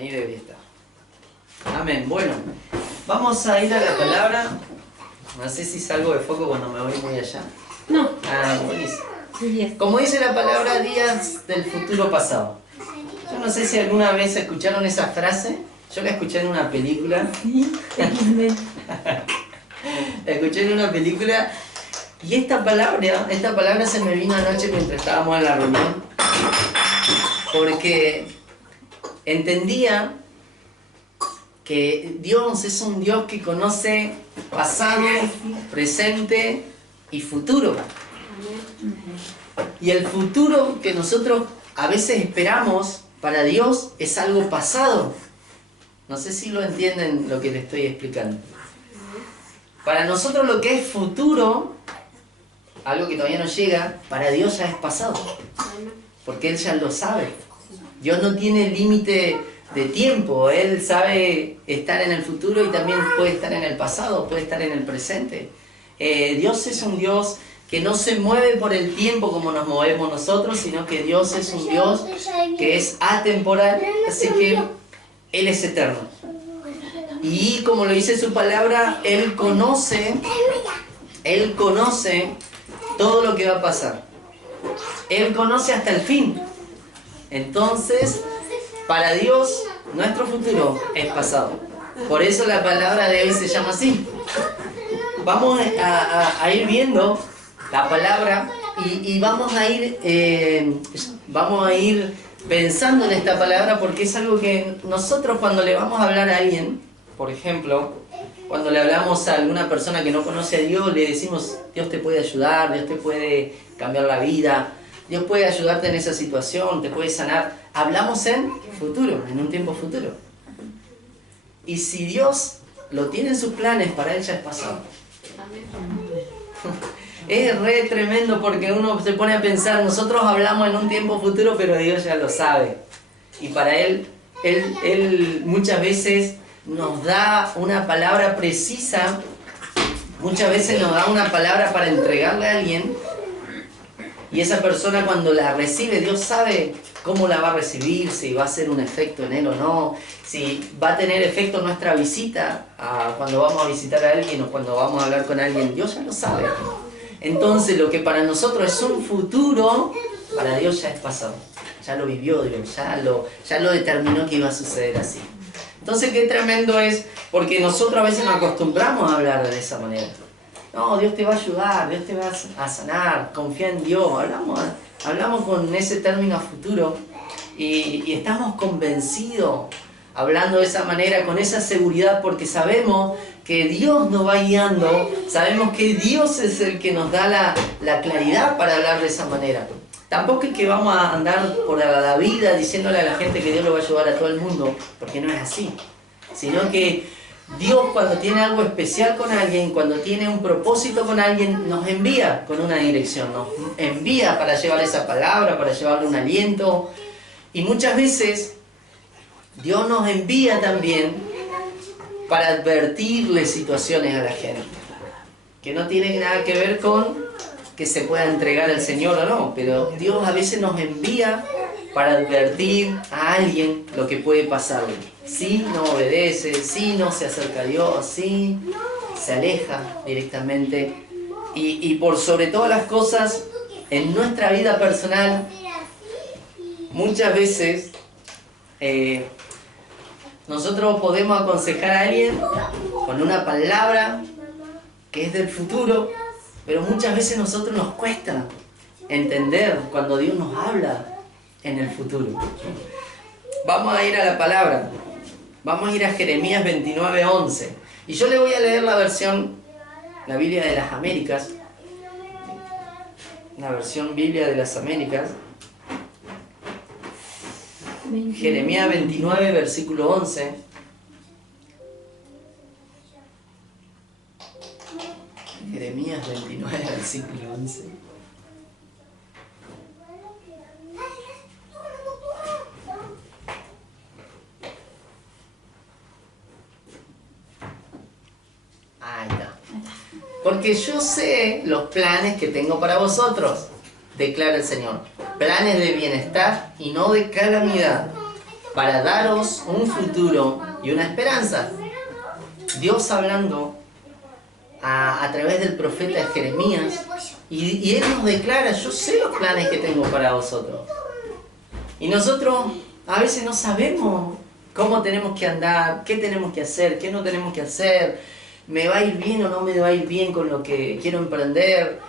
Ahí debería estar. Amén. Bueno, vamos a ir a la palabra. No sé si salgo de foco cuando me voy muy allá. No. Ah, buenísimo. Sí, Como dice la palabra, días del futuro pasado. Yo no sé si alguna vez escucharon esa frase. Yo la escuché en una película. sí. La escuché en una película. Y esta palabra se me vino anoche mientras estábamos en la reunión. Porque entendía que Dios es un Dios que conoce pasado, presente y futuro. Y el futuro que nosotros a veces esperamos para Dios es algo pasado. No sé si lo entienden lo que les estoy explicando. Para nosotros lo que es futuro, algo que todavía no llega, para Dios ya es pasado. Porque Él ya lo sabe. Dios no tiene límite de tiempo. Él sabe estar en el futuro y también puede estar en el pasado, puede estar en el presente. Dios es un Dios que no se mueve por el tiempo como nos movemos nosotros, sino que Dios es un Dios que es atemporal, así que Él es eterno. Y como lo dice su palabra, Él conoce todo lo que va a pasar. Él conoce hasta el fin. Entonces, para Dios, nuestro futuro es pasado. Por eso la palabra de hoy se llama así. Vamos a ir viendo la palabra y vamos a ir pensando en esta palabra, porque es algo que nosotros cuando le vamos a hablar a alguien, por ejemplo, cuando le hablamos a alguna persona que no conoce a Dios, le decimos, Dios te puede ayudar, Dios te puede cambiar la vida, Dios puede ayudarte en esa situación, te puede sanar. Hablamos en futuro, en un tiempo futuro. Y si Dios lo tiene en sus planes, para Él ya es pasado. Es re tremendo porque uno se pone a pensar, nosotros hablamos en un tiempo futuro, pero Dios ya lo sabe. Y para Él muchas veces nos da una palabra precisa, muchas veces nos da una palabra para entregarle a alguien, y esa persona cuando la recibe, Dios sabe cómo la va a recibir, si va a hacer un efecto en él o no, si va a tener efecto nuestra visita, cuando vamos a visitar a alguien o cuando vamos a hablar con alguien, Dios ya lo sabe. Entonces lo que para nosotros es un futuro, para Dios ya es pasado. Ya lo vivió Dios, ya lo determinó que iba a suceder así. Entonces qué tremendo es, porque nosotros a veces nos acostumbramos a hablar de esa manera. No, Dios te va a ayudar, Dios te va a sanar, confía en Dios. Hablamos con ese término a futuro y estamos convencidos, hablando de esa manera, con esa seguridad, porque sabemos que Dios nos va guiando, sabemos que Dios es el que nos da la claridad para hablar de esa manera. Tampoco es que vamos a andar por la vida diciéndole a la gente que Dios lo va a ayudar a todo el mundo, porque no es así. Sino que Dios, cuando tiene algo especial con alguien, cuando tiene un propósito con alguien, nos envía con una dirección, nos envía para llevar esa palabra, para llevarle un aliento. Y muchas veces Dios nos envía también para advertirle situaciones a la gente, que no tienen nada que ver con que se pueda entregar al Señor o no, pero Dios a veces nos envía para advertir a alguien lo que puede pasarle. Si no obedece, si no se acerca a Dios, si se aleja directamente. Y por sobre todas las cosas, en nuestra vida personal, muchas veces nosotros podemos aconsejar a alguien con una palabra que es del futuro, pero muchas veces a nosotros nos cuesta entender cuando Dios nos habla en el futuro. Vamos a ir a la palabra. Vamos a ir a Jeremías 29:11. Y yo le voy a leer la versión, la Biblia de las Américas. La versión Biblia de las Américas. Jeremías 29, versículo 11. Jeremías 29, versículo 11. Ahí está. Porque yo sé los planes que tengo para vosotros, declara el Señor. Planes de bienestar y no de calamidad, para daros un futuro y una esperanza. Dios hablando a través del profeta Jeremías, y Él nos declara: yo sé los planes que tengo para vosotros. Y nosotros a veces no sabemos cómo tenemos que andar, qué tenemos que hacer, qué no tenemos que hacer, me va a ir bien o no me va a ir bien con lo que quiero emprender,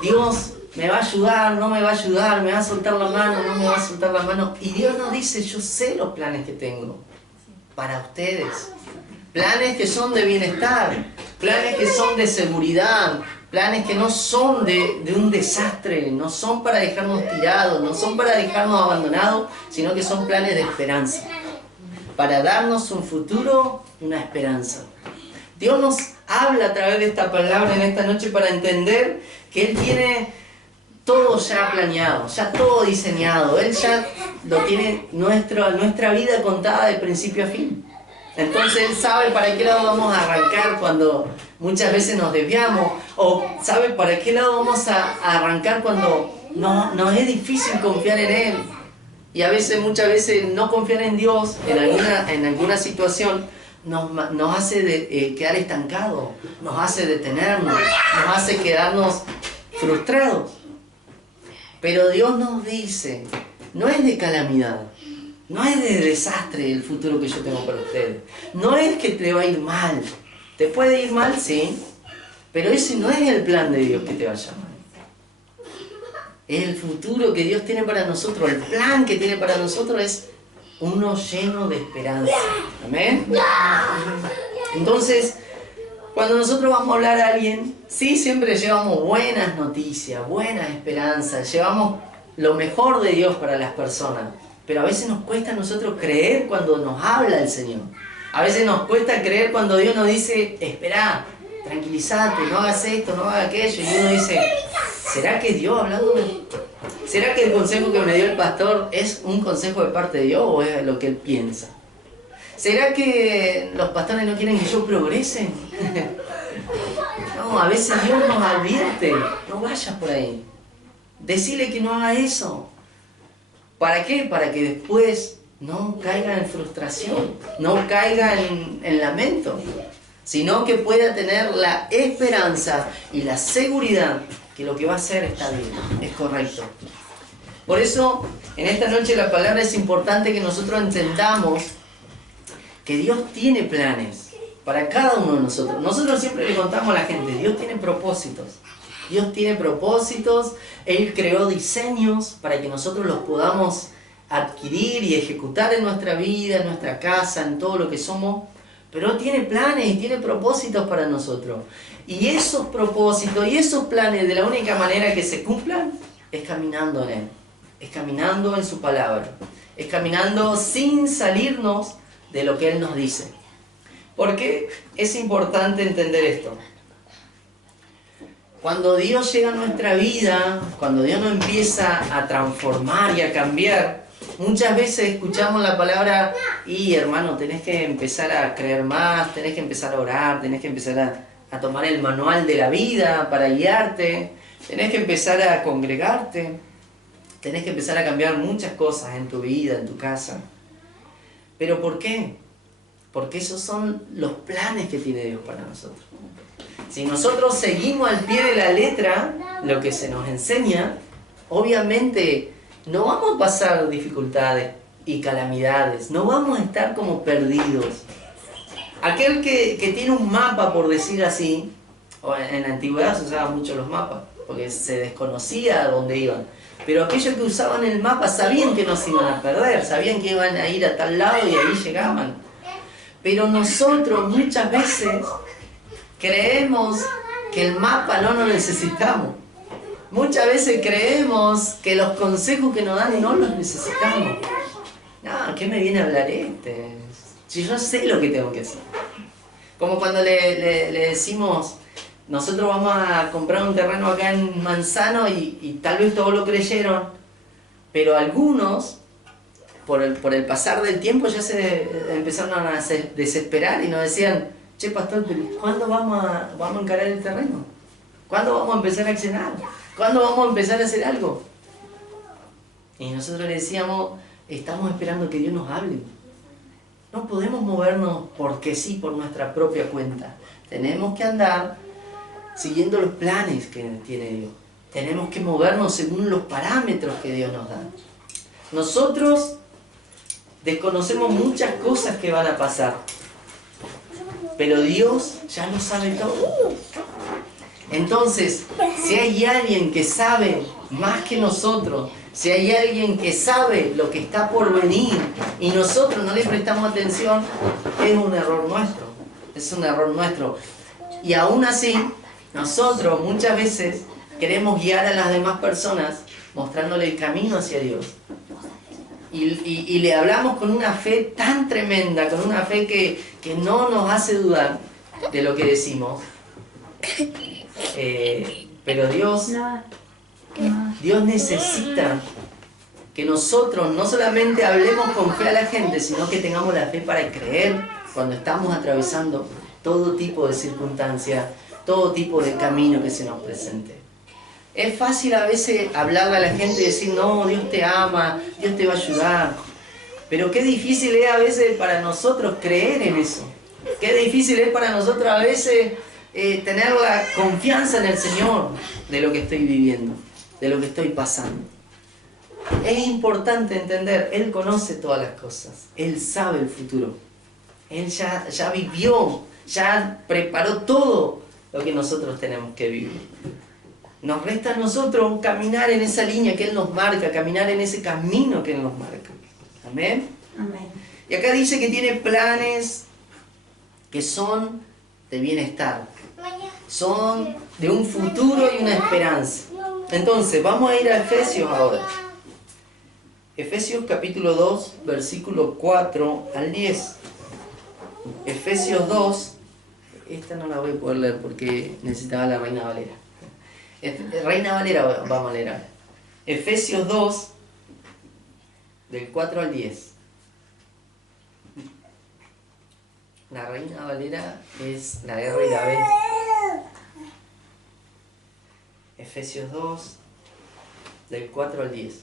Dios me va a ayudar, no me va a ayudar, me va a soltar la mano, no me va a soltar la mano. Y Dios nos dice: yo sé los planes que tengo para ustedes. Planes que son de bienestar, planes que son de seguridad, planes que no son de un desastre, no son para dejarnos tirados, no son para dejarnos abandonados, sino que son planes de esperanza, para darnos un futuro, una esperanza. Dios nos habla a través de esta palabra en esta noche para entender que Él tiene todo ya planeado, ya todo diseñado. Él ya lo tiene nuestra vida contada de principio a fin. Entonces Él sabe para qué lado vamos a arrancar cuando muchas veces nos desviamos, o sabe para qué lado vamos a arrancar cuando nos es difícil confiar en Él. Y muchas veces no confiar en Dios en alguna situación nos hace quedar estancados, nos hace detenernos, nos hace quedarnos frustrados. Pero Dios nos dice: no es de calamidad, no es de desastre el futuro que yo tengo para ustedes. No es que te va a ir mal. Te puede ir mal, sí, pero ese no es el plan de Dios, que te vaya mal. El futuro que Dios tiene para nosotros, el plan que tiene para nosotros, es uno lleno de esperanza. ¿Amén? Entonces, cuando nosotros vamos a hablar a alguien, sí, siempre llevamos buenas noticias, buenas esperanzas, llevamos lo mejor de Dios para las personas. Pero a veces nos cuesta a nosotros creer cuando nos habla el Señor. A veces nos cuesta creer cuando Dios nos dice: esperá, tranquilízate, no hagas esto, no hagas aquello. Y uno dice: ¿será que Dios hablándome? ¿Será que el consejo que me dio el pastor es un consejo de parte de Dios o es lo que él piensa? ¿Será que los pastores no quieren que yo progrese? No, a veces Dios nos advierte: no vayas por ahí. Decile que no haga eso. ¿Para qué? Para que después no caiga en frustración, no caiga en lamento, sino que pueda tener la esperanza y la seguridad que lo que va a hacer está bien, es correcto. Por eso, en esta noche la palabra es importante que nosotros entendamos que Dios tiene planes para cada uno de nosotros. Nosotros siempre le contamos a la gente: Dios tiene propósitos. Dios tiene propósitos, Él creó diseños para que nosotros los podamos adquirir y ejecutar en nuestra vida, en nuestra casa, en todo lo que somos. Pero tiene planes y tiene propósitos para nosotros. Y esos propósitos y esos planes, de la única manera que se cumplan es caminando en Él, es caminando en su palabra, es caminando sin salirnos de lo que Él nos dice. ¿Por qué es importante entender esto? Cuando Dios llega a nuestra vida, cuando Dios nos empieza a transformar y a cambiar, muchas veces escuchamos la palabra: y hermano, tenés que empezar a creer más, tenés que empezar a orar, tenés que empezar a tomar el manual de la vida para guiarte, tenés que empezar a congregarte, tenés que empezar a cambiar muchas cosas en tu vida, en tu casa. ¿Pero por qué? Porque esos son los planes que tiene Dios para nosotros. Si nosotros seguimos al pie de la letra lo que se nos enseña, obviamente no vamos a pasar dificultades y calamidades, no vamos a estar como perdidos. Aquel que tiene un mapa, por decir así, o en la antigüedad se usaban mucho los mapas, porque se desconocía a dónde iban. Pero aquellos que usaban el mapa sabían que no se iban a perder, sabían que iban a ir a tal lado y ahí llegaban. Pero nosotros muchas veces creemos que el mapa no lo necesitamos. Muchas veces creemos que los consejos que nos dan no los necesitamos. No, ¿qué me viene a hablar este? Si yo sé lo que tengo que hacer. Como cuando le decimos: nosotros vamos a comprar un terreno acá en Manzano y tal vez todos lo creyeron, pero algunos, por el pasar del tiempo, ya se empezaron a desesperar y nos decían: che, pastor, pero ¿cuándo vamos a encarar el terreno? ¿Cuándo vamos a empezar a accionar? ¿Cuándo vamos a empezar a hacer algo? Y nosotros le decíamos: estamos esperando que Dios nos hable. No podemos movernos porque sí, por nuestra propia cuenta. Tenemos que andar siguiendo los planes que tiene Dios. Tenemos que movernos según los parámetros que Dios nos da. Nosotros desconocemos muchas cosas que van a pasar, pero Dios ya lo sabe todo. Entonces, si hay alguien que sabe más que nosotros, si hay alguien que sabe lo que está por venir y nosotros no le prestamos atención, es un error nuestro. Es un error nuestro. Y aún así, nosotros muchas veces queremos guiar a las demás personas mostrándole el camino hacia Dios. Y le hablamos con una fe tan tremenda, con una fe que no nos hace dudar de lo que decimos. Pero Dios necesita que nosotros no solamente hablemos con fe a la gente, sino que tengamos la fe para creer cuando estamos atravesando todo tipo de circunstancias, todo tipo de camino que se nos presente. Es fácil a veces hablarle a la gente y decir, no, Dios te ama, Dios te va a ayudar. Pero qué difícil es a veces para nosotros creer en eso. Qué difícil es para nosotros a veces tener la confianza en el Señor de lo que estoy viviendo, de lo que estoy pasando. Es importante entender, Él conoce todas las cosas, Él sabe el futuro. Él ya vivió, ya preparó todo lo que nosotros tenemos que vivir. Nos resta a nosotros caminar en esa línea que Él nos marca, caminar en ese camino que Él nos marca. Amén. Amén. Y acá dice que tiene planes que son de bienestar. Son de un futuro y una esperanza. Entonces, vamos a ir a Efesios ahora. Efesios capítulo 2, versículo 4 al 10. Efesios 2, esta no la voy a poder leer porque necesitaba la Reina Valera. Reina Valera vamos a leer ahora. Efesios 2, del 4 al 10. La Reina Valera es la RW. Efesios 2, del 4 al 10.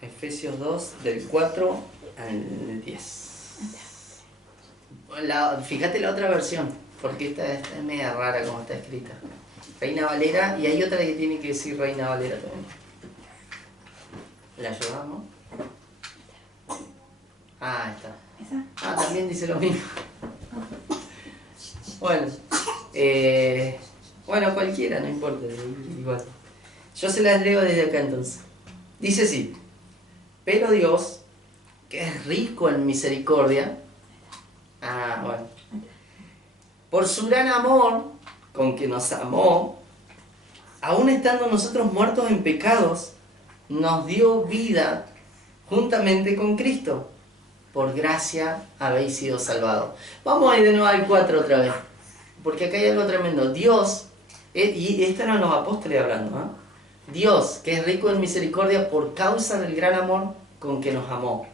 Efesios 2, del 4 al 10. Fíjate la otra versión, porque esta es media rara como está escrita. Reina Valera, y hay otra que tiene que decir Reina Valera también. ¿La ayudamos? Ah, está. Ah, también dice lo mismo. Bueno, cualquiera, no importa, igual. Yo se las leo desde acá entonces. Dice así: pero Dios, que es rico en misericordia, por su gran amor con que nos amó, aun estando nosotros muertos en pecados, nos dio vida juntamente con Cristo. Por gracia habéis sido salvados. Vamos a ir de nuevo al 4 otra vez, porque acá hay algo tremendo. Dios, y esto eran los apóstoles hablando, ¿eh? Dios, que es rico en misericordia por causa del gran amor con que nos amó.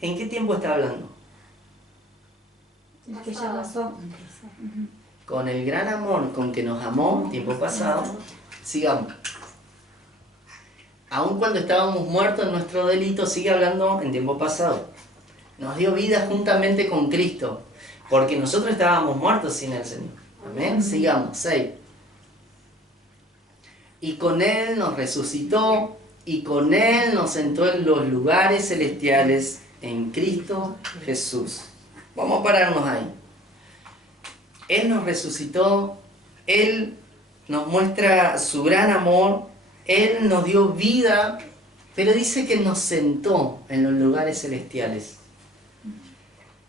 ¿En qué tiempo está hablando? El que ya pasó. Con el gran amor con que nos amó, tiempo pasado, sigamos. Aun cuando estábamos muertos en nuestro delito, sigue hablando en tiempo pasado. Nos dio vida juntamente con Cristo, porque nosotros estábamos muertos sin el Señor. Amén. Sigamos. 6. Y con Él nos resucitó, y con Él nos sentó en los lugares celestiales en Cristo Jesús. Vamos a pararnos ahí. Él nos resucitó, Él nos muestra su gran amor, Él nos dio vida, pero dice que nos sentó en los lugares celestiales.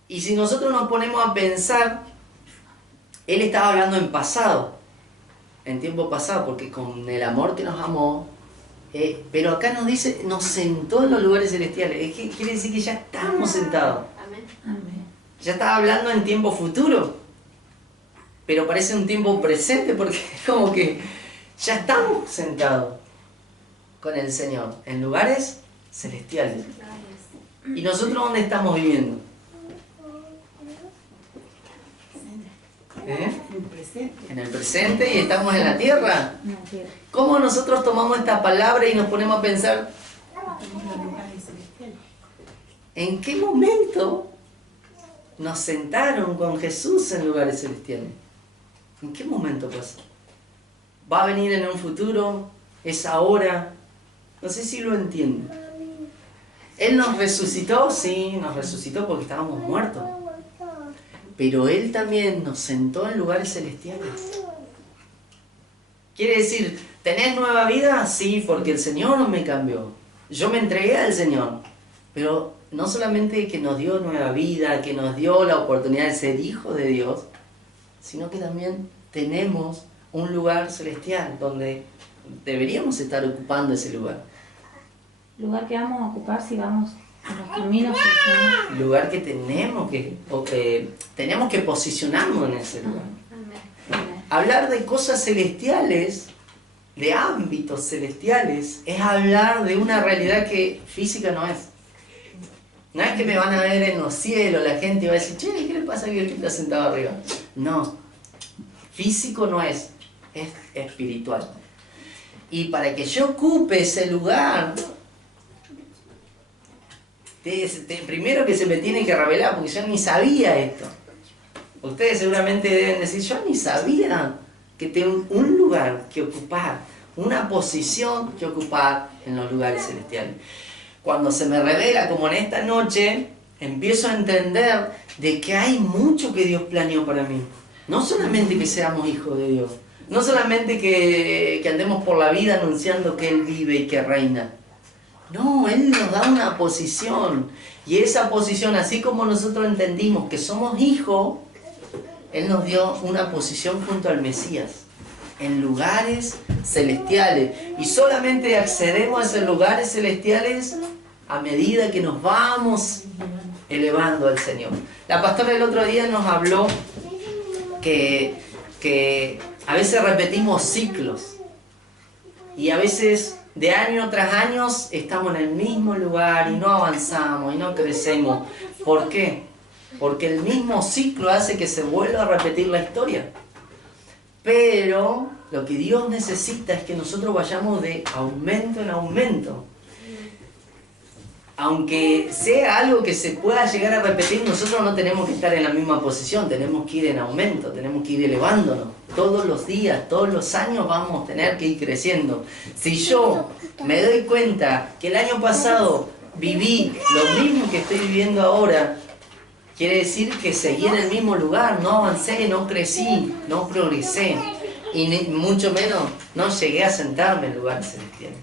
Y si nosotros nos ponemos a pensar, Él estaba hablando en pasado, en tiempo pasado, porque con el amor que nos amó, pero acá nos dice, nos sentó en los lugares celestiales. Es que quiere decir que ya estamos sentados. Amén. Ya estaba hablando en tiempo futuro, pero parece un tiempo presente, porque es como que Ya estamos sentados con el Señor en lugares celestiales. ¿Y nosotros dónde estamos viviendo? En el presente, y estamos en la tierra. ¿Cómo nosotros tomamos esta palabra y nos ponemos a pensar? ¿En qué momento nos sentaron con Jesús en lugares celestiales? ¿En qué momento pasó? ¿Va a venir en un futuro? ¿Es ahora? No sé si lo entienden. ¿Él nos resucitó? Sí, nos resucitó porque estábamos muertos. Pero Él también nos sentó en lugares celestiales. Quiere decir, ¿tenés nueva vida? Sí, porque el Señor me cambió. Yo me entregué al Señor. Pero no solamente que nos dio nueva vida, que nos dio la oportunidad de ser hijos de Dios, sino que también tenemos un lugar celestial donde deberíamos estar ocupando ese lugar. Lugar que vamos a ocupar si vamos en los caminos del Señor. Lugar que tenemos que posicionarnos en ese lugar. Amén. Hablar de cosas celestiales, de ámbitos celestiales, es hablar de una realidad que física no es. No es que me van a ver en los cielos, la gente va a decir, che, ¿qué le pasa a aquel que está sentado arriba? No, físico no es espiritual. Y para que yo ocupe ese lugar, primero que se me tiene que revelar, porque yo ni sabía esto. Ustedes seguramente deben decir, yo ni sabía que tengo un lugar que ocupar, una posición que ocupar en los lugares celestiales. Cuando se me revela, como en esta noche, empiezo a entender de que hay mucho que Dios planeó para mí. No solamente que seamos hijos de Dios, no solamente que andemos por la vida anunciando que Él vive y que reina. No, Él nos da una posición. Y esa posición, así como nosotros entendimos que somos hijos, Él nos dio una posición junto al Mesías, en lugares celestiales. Y solamente accedemos a esos lugares celestiales a medida que nos vamos elevando al Señor. La pastora el otro día nos habló que a veces repetimos ciclos. Y a veces de año tras año estamos en el mismo lugar y no avanzamos y no crecemos. ¿Por qué? Porque el mismo ciclo hace que se vuelva a repetir la historia. Pero lo que Dios necesita es que nosotros vayamos de aumento en aumento. Aunque sea algo que se pueda llegar a repetir, nosotros no tenemos que estar en la misma posición, tenemos que ir en aumento, tenemos que ir elevándonos. Todos los días, todos los años vamos a tener que ir creciendo. Si yo me doy cuenta que el año pasado viví lo mismo que estoy viviendo ahora, quiere decir que seguí en el mismo lugar, no avancé, no crecí, no progresé. Y mucho menos no llegué a sentarme en lugares celestiales.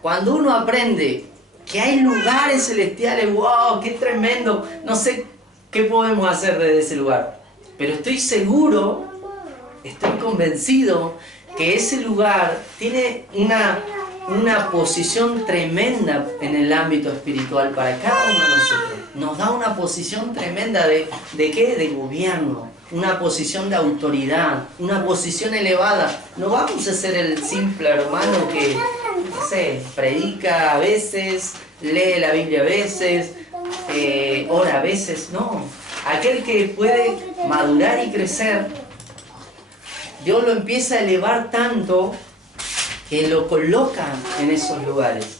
Cuando uno aprende que hay lugares celestiales, wow, qué tremendo, no sé qué podemos hacer desde ese lugar, pero estoy seguro, estoy convencido que ese lugar tiene una posición tremenda en el ámbito espiritual para cada uno de nosotros. Nos da una posición tremenda ¿de qué? De gobierno, una posición de autoridad, una posición elevada. No vamos a ser el simple hermano que, no sé, predica a veces, lee la Biblia a veces, ora a veces, no. Aquel que puede madurar y crecer, Dios lo empieza a elevar tanto que lo coloca en esos lugares.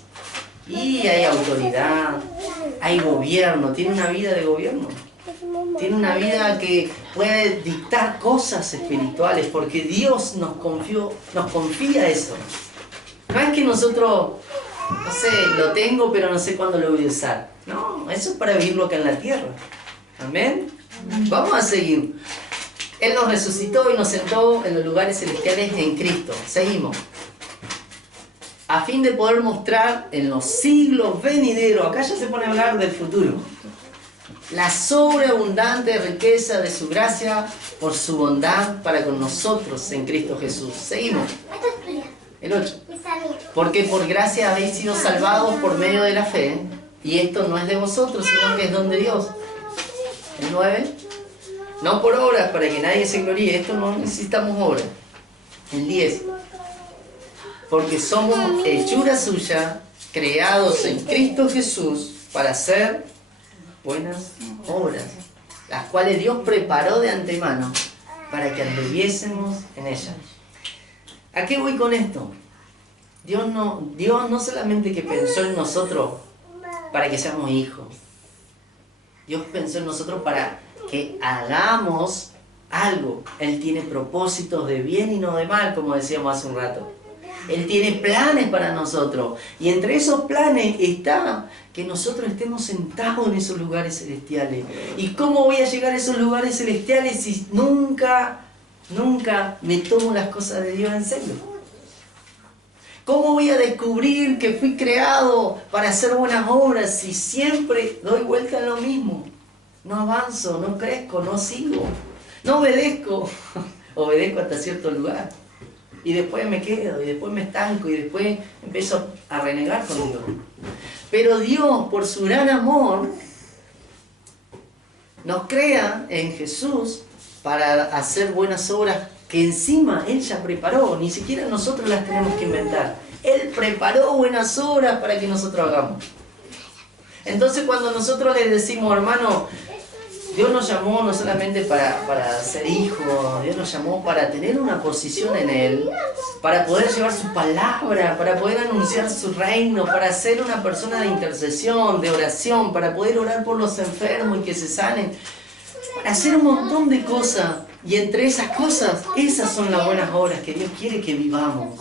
Y hay autoridad, hay gobierno, tiene una vida de gobierno. Tiene una vida que puede dictar cosas espirituales, porque Dios nos confía eso. No es que nosotros, no sé, lo tengo pero no sé cuándo lo voy a usar. No, eso es para vivirlo acá en la tierra. Amén. Vamos a seguir. Él nos resucitó y nos sentó en los lugares celestiales en Cristo. Seguimos. A fin de poder mostrar en los siglos venideros, acá ya se pone a hablar del futuro, la sobreabundante riqueza de su gracia por su bondad para con nosotros en Cristo Jesús. Seguimos. El 8. Porque por gracia habéis sido salvados por medio de la fe, y esto no es de vosotros, sino que es don de Dios. El 9. No por obras, para que nadie se gloríe. Esto no necesitamos obras. El 10. Porque somos hechura suya, creados en Cristo Jesús para hacer buenas obras, las cuales Dios preparó de antemano para que anduviésemos en ellas. ¿A qué voy con esto? Dios no solamente que pensó en nosotros para que seamos hijos. Dios pensó en nosotros para que hagamos algo. Él tiene propósitos de bien y no de mal, como decíamos hace un rato. Él tiene planes para nosotros. Y entre esos planes está que nosotros estemos sentados en esos lugares celestiales. ¿Y cómo voy a llegar a esos lugares celestiales si nunca me tomo las cosas de Dios en serio? ¿Cómo voy a descubrir que fui creado para hacer buenas obras si siempre doy vuelta en lo mismo? No avanzo, no crezco, no sigo, no obedezco. Obedezco hasta cierto lugar. Y después me quedo, y después me estanco, y después empiezo a renegar con Dios. Pero Dios, por su gran amor, nos crea en Jesús para hacer buenas obras que encima Él ya preparó. Ni siquiera nosotros las tenemos que inventar. Él preparó buenas obras para que nosotros hagamos. Entonces cuando nosotros le decimos, hermano, Dios nos llamó no solamente para ser hijos, Dios nos llamó para tener una posición en Él, para poder llevar su palabra, para poder anunciar su reino, para ser una persona de intercesión, de oración, para poder orar por los enfermos y que se sanen, para hacer un montón de cosas. Y entre esas cosas, esas son las buenas obras que Dios quiere que vivamos.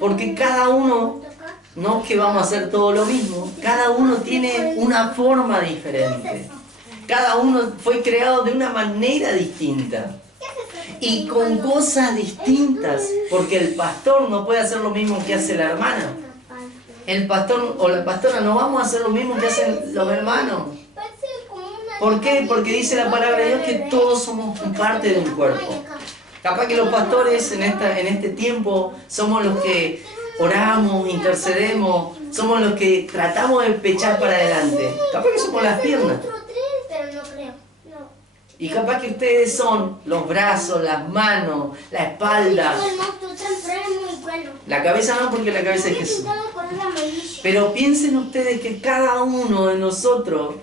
Porque cada uno, no es que vamos a hacer todo lo mismo, cada uno tiene una forma diferente. Cada uno fue creado de una manera distinta y con cosas distintas, porque el pastor no puede hacer lo mismo que hace la hermana. El pastor o la pastora no vamos a hacer lo mismo que hacen los hermanos. ¿Por qué? Porque dice la palabra de Dios que todos somos parte de un cuerpo. Capaz que los pastores en este tiempo somos los que oramos, intercedemos, somos los que tratamos de echar para adelante. Capaz que somos las piernas. Y capaz que ustedes son los brazos, las manos, la espalda. La cabeza no, porque la cabeza es Jesús. Pero piensen ustedes que cada uno de nosotros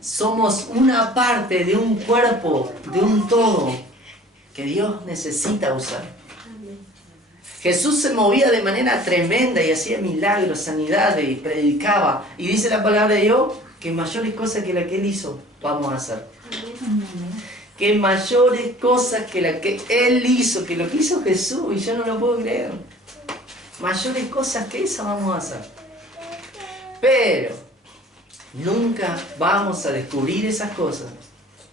somos una parte de un cuerpo, de un todo, que Dios necesita usar. Jesús se movía de manera tremenda y hacía milagros, sanidades y predicaba. Y dice la palabra de Dios que mayores cosas que la que Él hizo, vamos a hacer. Que mayores cosas que la que Él hizo, que lo que hizo Jesús, y yo no lo puedo creer. Mayores cosas que esa vamos a hacer. Pero nunca vamos a descubrir esas cosas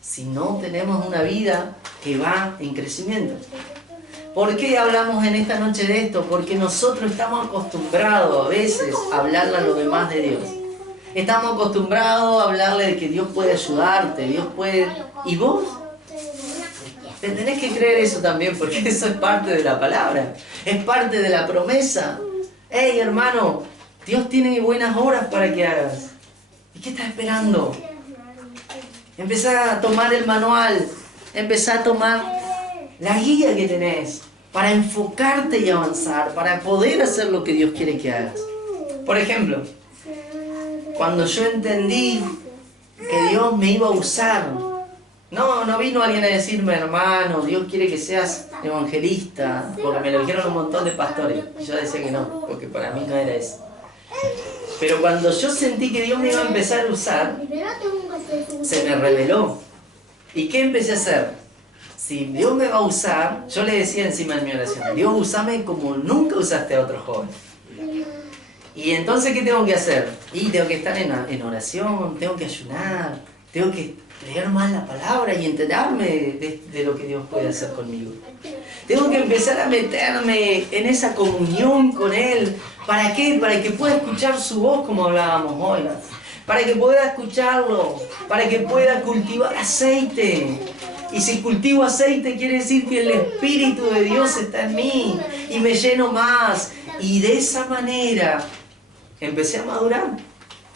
si no tenemos una vida que va en crecimiento. ¿Por qué hablamos en esta noche de esto? Porque nosotros estamos acostumbrados a veces a hablarle a los demás de Dios. Estamos acostumbrados a hablarle de que Dios puede ayudarte, Dios puede... ¿Y vos? Te tenés que creer eso también, porque eso es parte de la palabra, es parte de la promesa. Hey, hermano, Dios tiene buenas obras para que hagas. ¿Y qué estás esperando? Empezá a tomar el manual, empezá a tomar la guía que tenés para enfocarte y avanzar, para poder hacer lo que Dios quiere que hagas. Por ejemplo, cuando yo entendí que Dios me iba a usar, no vino alguien a decirme, hermano, Dios quiere que seas evangelista, porque me lo dijeron un montón de pastores. Y yo decía que no, porque para mí no era eso. Pero cuando yo sentí que Dios me iba a empezar a usar, se me reveló. ¿Y qué empecé a hacer? Si Dios me va a usar, yo le decía encima de mi oración, Dios, úsame como nunca usaste a otro joven. Y entonces, ¿qué tengo que hacer? Y tengo que estar en oración, tengo que ayunar, tengo que leer más la palabra y enterarme de lo que Dios puede hacer conmigo. Tengo que empezar a meterme en esa comunión con Él. ¿Para qué? Para que pueda escuchar su voz, como hablábamos hoy. Para que pueda escucharlo, para que pueda cultivar aceite. Y si cultivo aceite quiere decir que el Espíritu de Dios está en mí y me lleno más. Y de esa manera empecé a madurar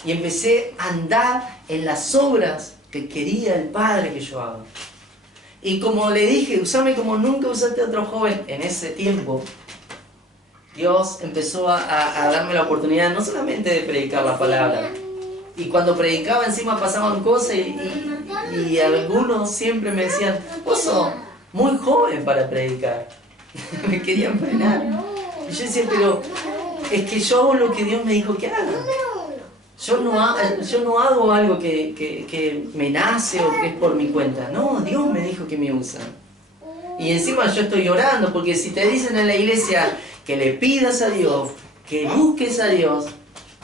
y empecé a andar en las obras que quería el Padre que yo haga. Y como le dije, usame como nunca usaste a otro joven en ese tiempo. Dios empezó a darme la oportunidad no solamente de predicar la palabra. Y cuando predicaba encima pasaban cosas y algunos siempre me decían, vos sos muy joven para predicar. Me querían frenar. Y yo decía, pero es que yo hago lo que Dios me dijo que haga. Yo no hago algo que me nace o que es por mi cuenta. No, Dios me dijo que me usa. Y encima yo estoy orando, porque si te dicen en la iglesia que le pidas a Dios, que busques a Dios,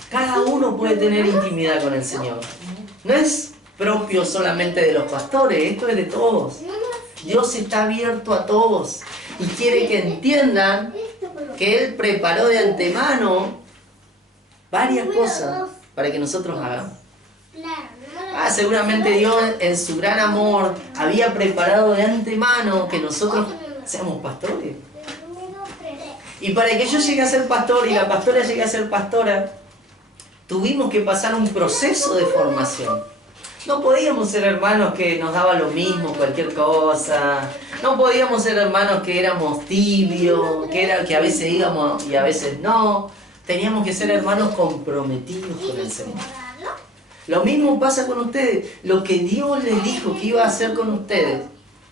cada uno puede tener intimidad con el Señor. No es propio solamente de los pastores, esto es de todos. Dios está abierto a todos y quiere que entiendan que Él preparó de antemano varias cosas para que nosotros hagamos. Seguramente Dios en su gran amor había preparado de antemano que nosotros seamos pastores. Y para que yo llegue a ser pastor y la pastora llegue a ser pastora, tuvimos que pasar un proceso de formación. No podíamos ser hermanos que nos daba lo mismo cualquier cosa. No podíamos ser hermanos que éramos tibios, que a veces íbamos y a veces no. Teníamos que ser hermanos comprometidos con el Señor. Lo mismo pasa con ustedes. Lo que Dios les dijo que iba a hacer con ustedes,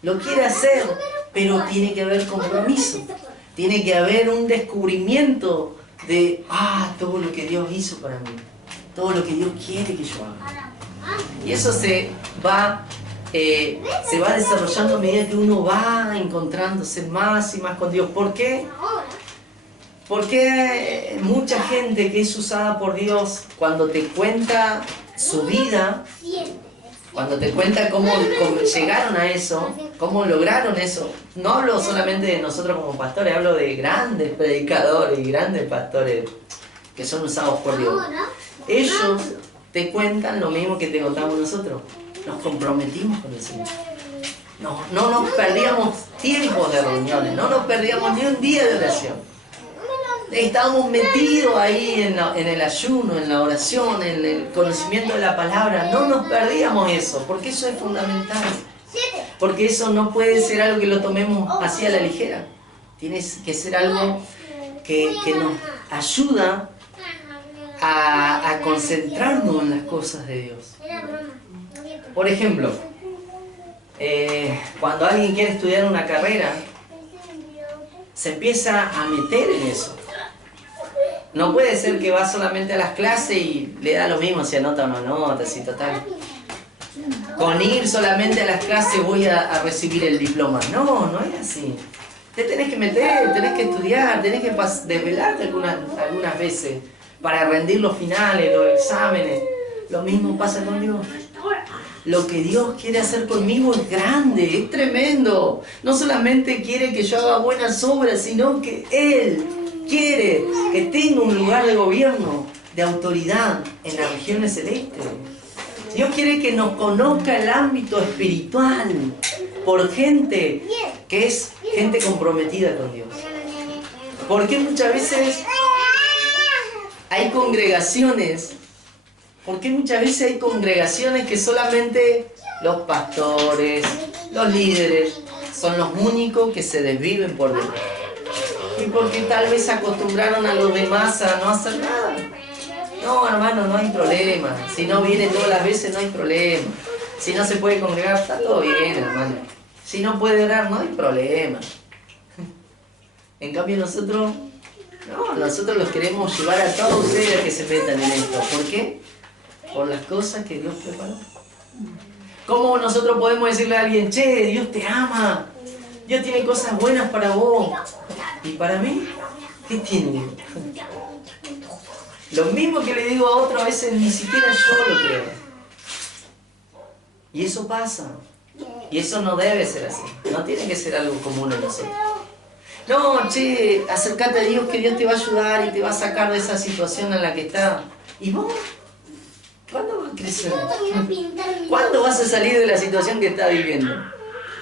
lo quiere hacer, pero tiene que haber compromiso. Tiene que haber un descubrimiento de todo lo que Dios hizo para mí. Todo lo que Dios quiere que yo haga. Y eso se va desarrollando a medida que uno va encontrándose más y más con Dios. ¿Por qué? Porque mucha gente que es usada por Dios, cuando te cuenta su vida, cuando te cuenta cómo llegaron a eso, cómo lograron eso, no hablo solamente de nosotros como pastores, hablo de grandes predicadores y grandes pastores que son usados por Dios. Ellos te cuentan lo mismo que te contamos nosotros. Nos comprometimos con el Señor. No nos perdíamos tiempos de reuniones, no nos perdíamos ni un día de oración. Estábamos metidos ahí en el ayuno, en la oración, en el conocimiento de la palabra. No nos perdíamos eso, porque eso es fundamental. Porque eso no puede ser algo que lo tomemos así a la ligera. Tiene que ser algo que nos ayuda a concentrarnos en las cosas de Dios. Por ejemplo, cuando alguien quiere estudiar una carrera, se empieza a meter en eso. No puede ser que va solamente a las clases y le da lo mismo si anota o no anota, si total. Con ir solamente a las clases voy a recibir el diploma. No es así. Te tenés que meter, tenés que estudiar, tenés que desvelarte algunas veces para rendir los finales, los exámenes. Lo mismo pasa con Dios. Lo que Dios quiere hacer conmigo es grande, es tremendo. No solamente quiere que yo haga buenas obras, sino que Él quiere que tenga un lugar de gobierno, de autoridad en las regiones celestes. Dios quiere que nos conozca el ámbito espiritual por gente que es gente comprometida con Dios. Porque muchas veces hay congregaciones que solamente los pastores, los líderes, son los únicos que se desviven por Dios. Y porque tal vez se acostumbraron a los demás a no hacer nada. No, hermano, no hay problema. Si no viene todas las veces, no hay problema. Si no se puede congregar, está todo bien, hermano. Si no puede orar, no hay problema. En cambio nosotros los queremos llevar a todos ustedes a que se metan en esto. ¿Por qué? Por las cosas que Dios preparó. ¿Cómo nosotros podemos decirle a alguien, che, Dios te ama, Dios tiene cosas buenas para vos? ¿Y para mí? ¿Qué tiene? Lo mismo que le digo a otro, a veces ni siquiera yo lo creo. Y eso pasa. Y eso no debe ser así. No tiene que ser algo común en nosotros. No, che, acércate a Dios, que Dios te va a ayudar y te va a sacar de esa situación en la que está. ¿Y vos? ¿Cuándo vas a crecer? ¿Cuándo vas a salir de la situación que estás viviendo?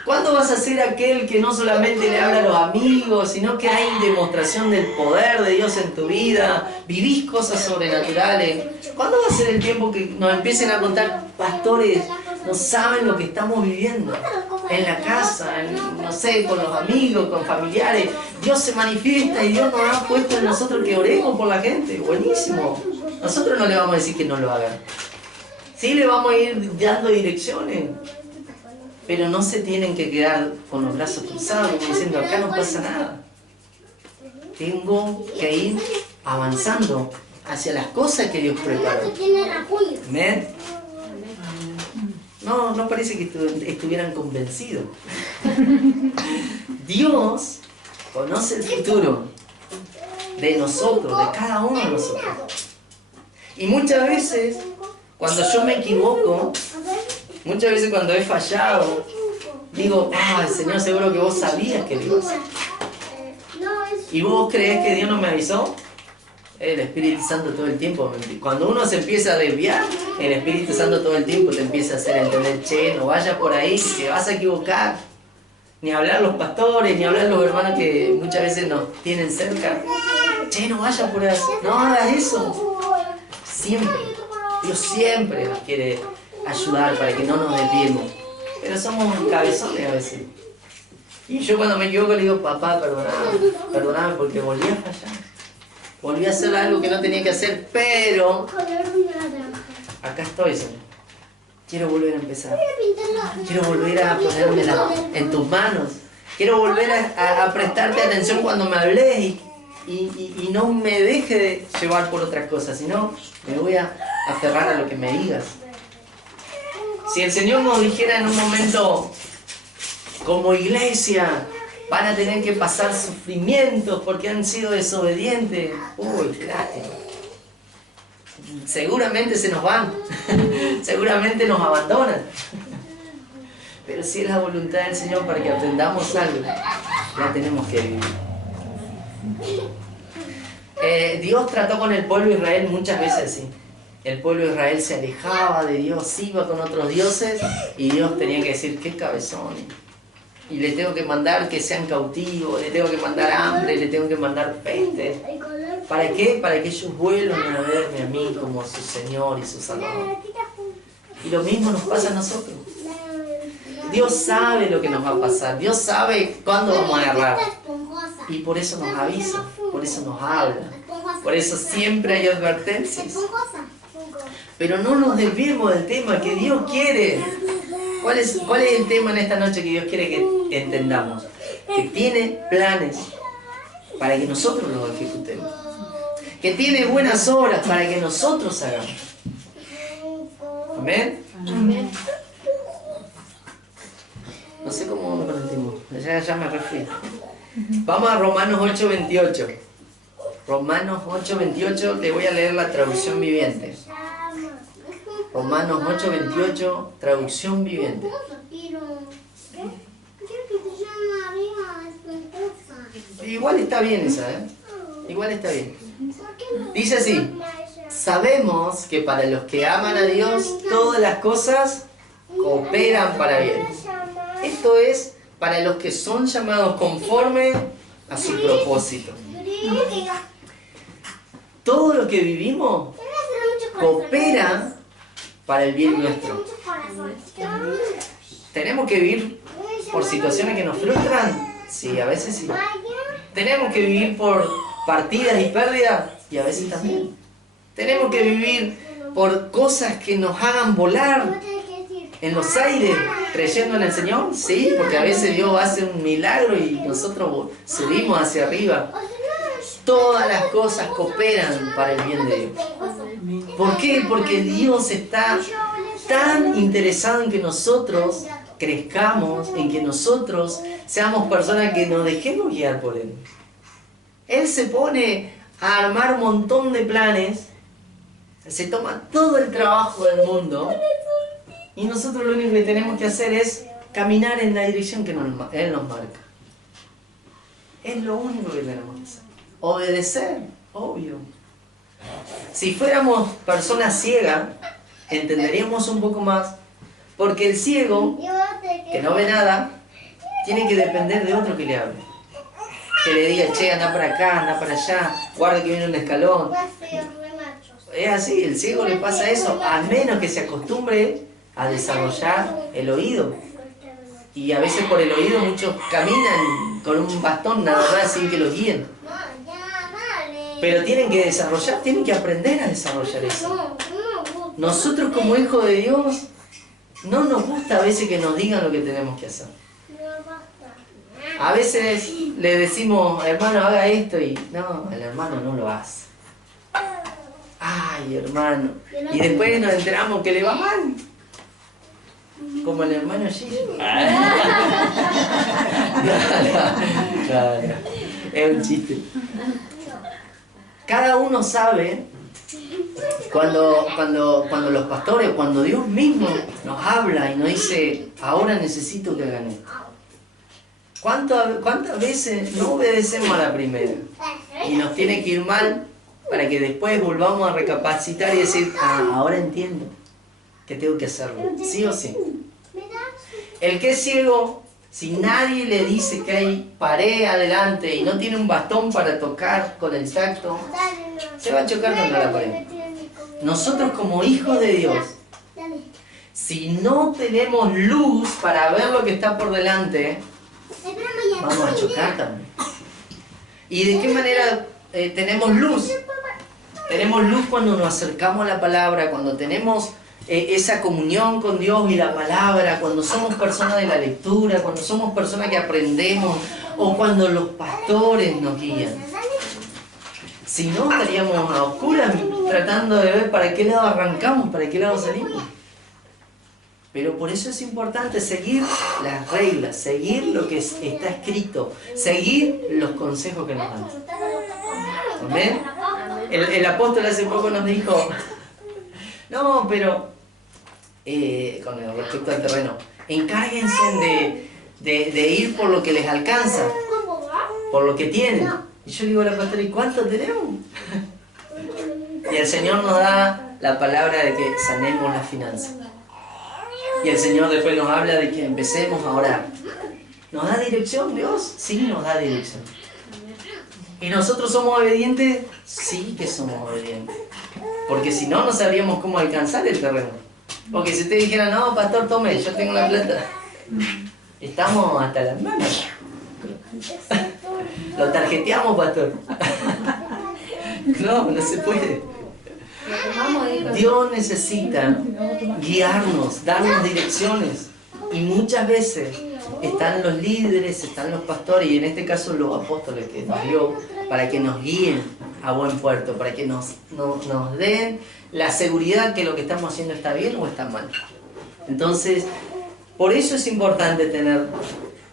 ¿Cuándo vas a ser aquel que no solamente le habla a los amigos, sino que hay demostración del poder de Dios en tu vida? ¿Vivís cosas sobrenaturales? ¿Cuándo va a ser el tiempo que nos empiecen a contar pastores? no saben lo que estamos viviendo. En la casa, no sé, con los amigos, con familiares. Dios se manifiesta y Dios nos ha puesto en nosotros que oremos por la gente. Buenísimo. Nosotros no le vamos a decir que no lo hagan. Sí le vamos a ir dando direcciones. Pero no se tienen que quedar con los brazos cruzados, como diciendo, acá no pasa nada. Tengo que ir avanzando hacia las cosas que Dios preparó. ¿Amén? No parece que estuvieran convencidos. Dios conoce el futuro de nosotros, de cada uno de nosotros. Y muchas veces, cuando yo me equivoco, muchas veces cuando he fallado, digo, Señor, seguro que vos sabías que lo ibas a hacer. ¿Y vos creés que Dios no me avisó? El Espíritu Santo todo el tiempo. Cuando uno se empieza a desviar, el Espíritu Santo todo el tiempo te empieza a hacer entender, che, no vayas por ahí, que te vas a equivocar. Ni hablar los pastores, ni hablar los hermanos que muchas veces nos tienen cerca. Che, no vayas por ahí, no hagas eso. Siempre, Dios siempre nos quiere ayudar para que no nos desviemos. Pero somos cabezones a veces. Y yo cuando me equivoco le digo, papá, perdóname porque volví a fallar. Volví a hacer algo que no tenía que hacer, pero acá estoy, Señor. Quiero volver a empezar. Quiero volver a ponérmela en tus manos. Quiero volver a prestarte atención cuando me hables y no me deje de llevar por otras cosas, sino me voy a aferrar a lo que me digas. Si el Señor nos dijera en un momento, como iglesia, van a tener que pasar sufrimientos porque han sido desobedientes. Uy, qué lástima. Seguramente se nos van. Seguramente nos abandonan. Pero si es la voluntad del Señor para que aprendamos algo, la tenemos que vivir. Dios trató con el pueblo de Israel muchas veces así. El pueblo de Israel se alejaba de Dios, iba con otros dioses y Dios tenía que decir, qué cabezones. Y le tengo que mandar que sean cautivos, le tengo que mandar hambre, le tengo que mandar peste. ¿Para qué? Para que ellos vuelvan a verme a mí como su Señor y su Salvador. Y lo mismo nos pasa a nosotros. Dios sabe lo que nos va a pasar, Dios sabe cuándo vamos a errar. Y por eso nos avisa, por eso nos habla, por eso siempre hay advertencias. Pero no nos desviemos del tema que Dios quiere. ¿Cuál es el tema en esta noche que Dios quiere que entendamos? Que tiene planes para que nosotros los ejecutemos. Que tiene buenas obras para que nosotros hagamos. ¿Amén? Amén. No sé cómo vamos con el tiempo. Ya me refiero. Vamos a Romanos 8:28. Romanos 8:28, le voy a leer la traducción viviente. Romanos 8:28, traducción viviente. Igual está bien esa, Igual está bien. Dice así, sabemos que para los que aman a Dios, todas las cosas cooperan para bien. Esto es para los que son llamados conforme a su propósito. Todo lo que vivimos coopera para el bien nuestro. ¿Tenemos que vivir por situaciones que nos frustran? Sí, a veces sí. ¿Tenemos que vivir por partidas y pérdidas? Y a veces también. ¿Tenemos que vivir por cosas que nos hagan volar en los aires creyendo en el Señor? Sí, porque a veces Dios hace un milagro y nosotros subimos hacia arriba. Todas las cosas cooperan para el bien de Dios. ¿Por qué? Porque Dios está tan interesado en que nosotros crezcamos, en que nosotros seamos personas que nos dejemos guiar por Él. Él se pone a armar un montón de planes, se toma todo el trabajo del mundo y nosotros lo único que tenemos que hacer es caminar en la dirección que Él nos marca. Es lo único que tenemos que hacer. Obedecer, obvio. Si fuéramos personas ciegas, entenderíamos un poco más, porque el ciego, que no ve nada, tiene que depender de otro que le hable. Que le diga, che, anda para acá, anda para allá, guarda que viene un escalón. Es así, el ciego le pasa eso, a menos que se acostumbre a desarrollar el oído. Y a veces por el oído muchos caminan con un bastón nada más sin que los guíen. Pero tienen que desarrollar, tienen que aprender a desarrollar eso. Nosotros como hijos de Dios, no nos gusta a veces que nos digan lo que tenemos que hacer. A veces le decimos, hermano, haga esto, y no, el hermano no lo hace. Ay, hermano. Y después nos enteramos que le va mal. Como el hermano Gigi. No, es un chiste. Cada uno sabe cuando los pastores, cuando Dios mismo nos habla y nos dice, ahora necesito que hagan esto. ¿Cuántas veces no obedecemos a la primera? Y nos tiene que ir mal para que después volvamos a recapacitar y decir, ahora entiendo que tengo que hacerlo, sí o sí. El que es ciego, si nadie le dice que hay pared adelante y no tiene un bastón para tocar con el tacto, se va a chocar contra la pared. Nosotros como hijos de Dios, si no tenemos luz para ver lo que está por delante, vamos a chocar también. ¿Y de qué manera tenemos luz? Tenemos luz cuando nos acercamos a la palabra, cuando tenemos esa comunión con Dios y la palabra, cuando somos personas de la lectura, cuando somos personas que aprendemos, o cuando los pastores nos guían. Si no, estaríamos a oscuras tratando de ver para qué lado arrancamos, para qué lado salimos. Pero por eso es importante seguir las reglas, seguir lo que está escrito, seguir los consejos que nos dan. ¿Amén? El apóstol hace poco nos dijo, no, pero con respecto al terreno, encárguense de ir por lo que les alcanza, por lo que tienen. Y yo digo a la pastora, ¿y cuánto tenemos? Y el Señor nos da la palabra de que sanemos las finanzas. Y el Señor después nos habla de que empecemos a orar. ¿Nos da dirección Dios? Sí, nos da dirección. ¿Y nosotros somos obedientes? Sí que somos obedientes. Porque si no, no sabríamos cómo alcanzar el terreno. Porque si usted dijera, no, pastor, tome, yo tengo la plata. Estamos hasta las manos. Lo tarjeteamos, pastor. No se puede. Dios necesita guiarnos, darnos direcciones. Y muchas veces están los líderes, están los pastores, y en este caso los apóstoles que nos dio, para que nos guíen a buen puerto, para que nos den la seguridad que lo que estamos haciendo está bien o está mal. Entonces, por eso es importante tener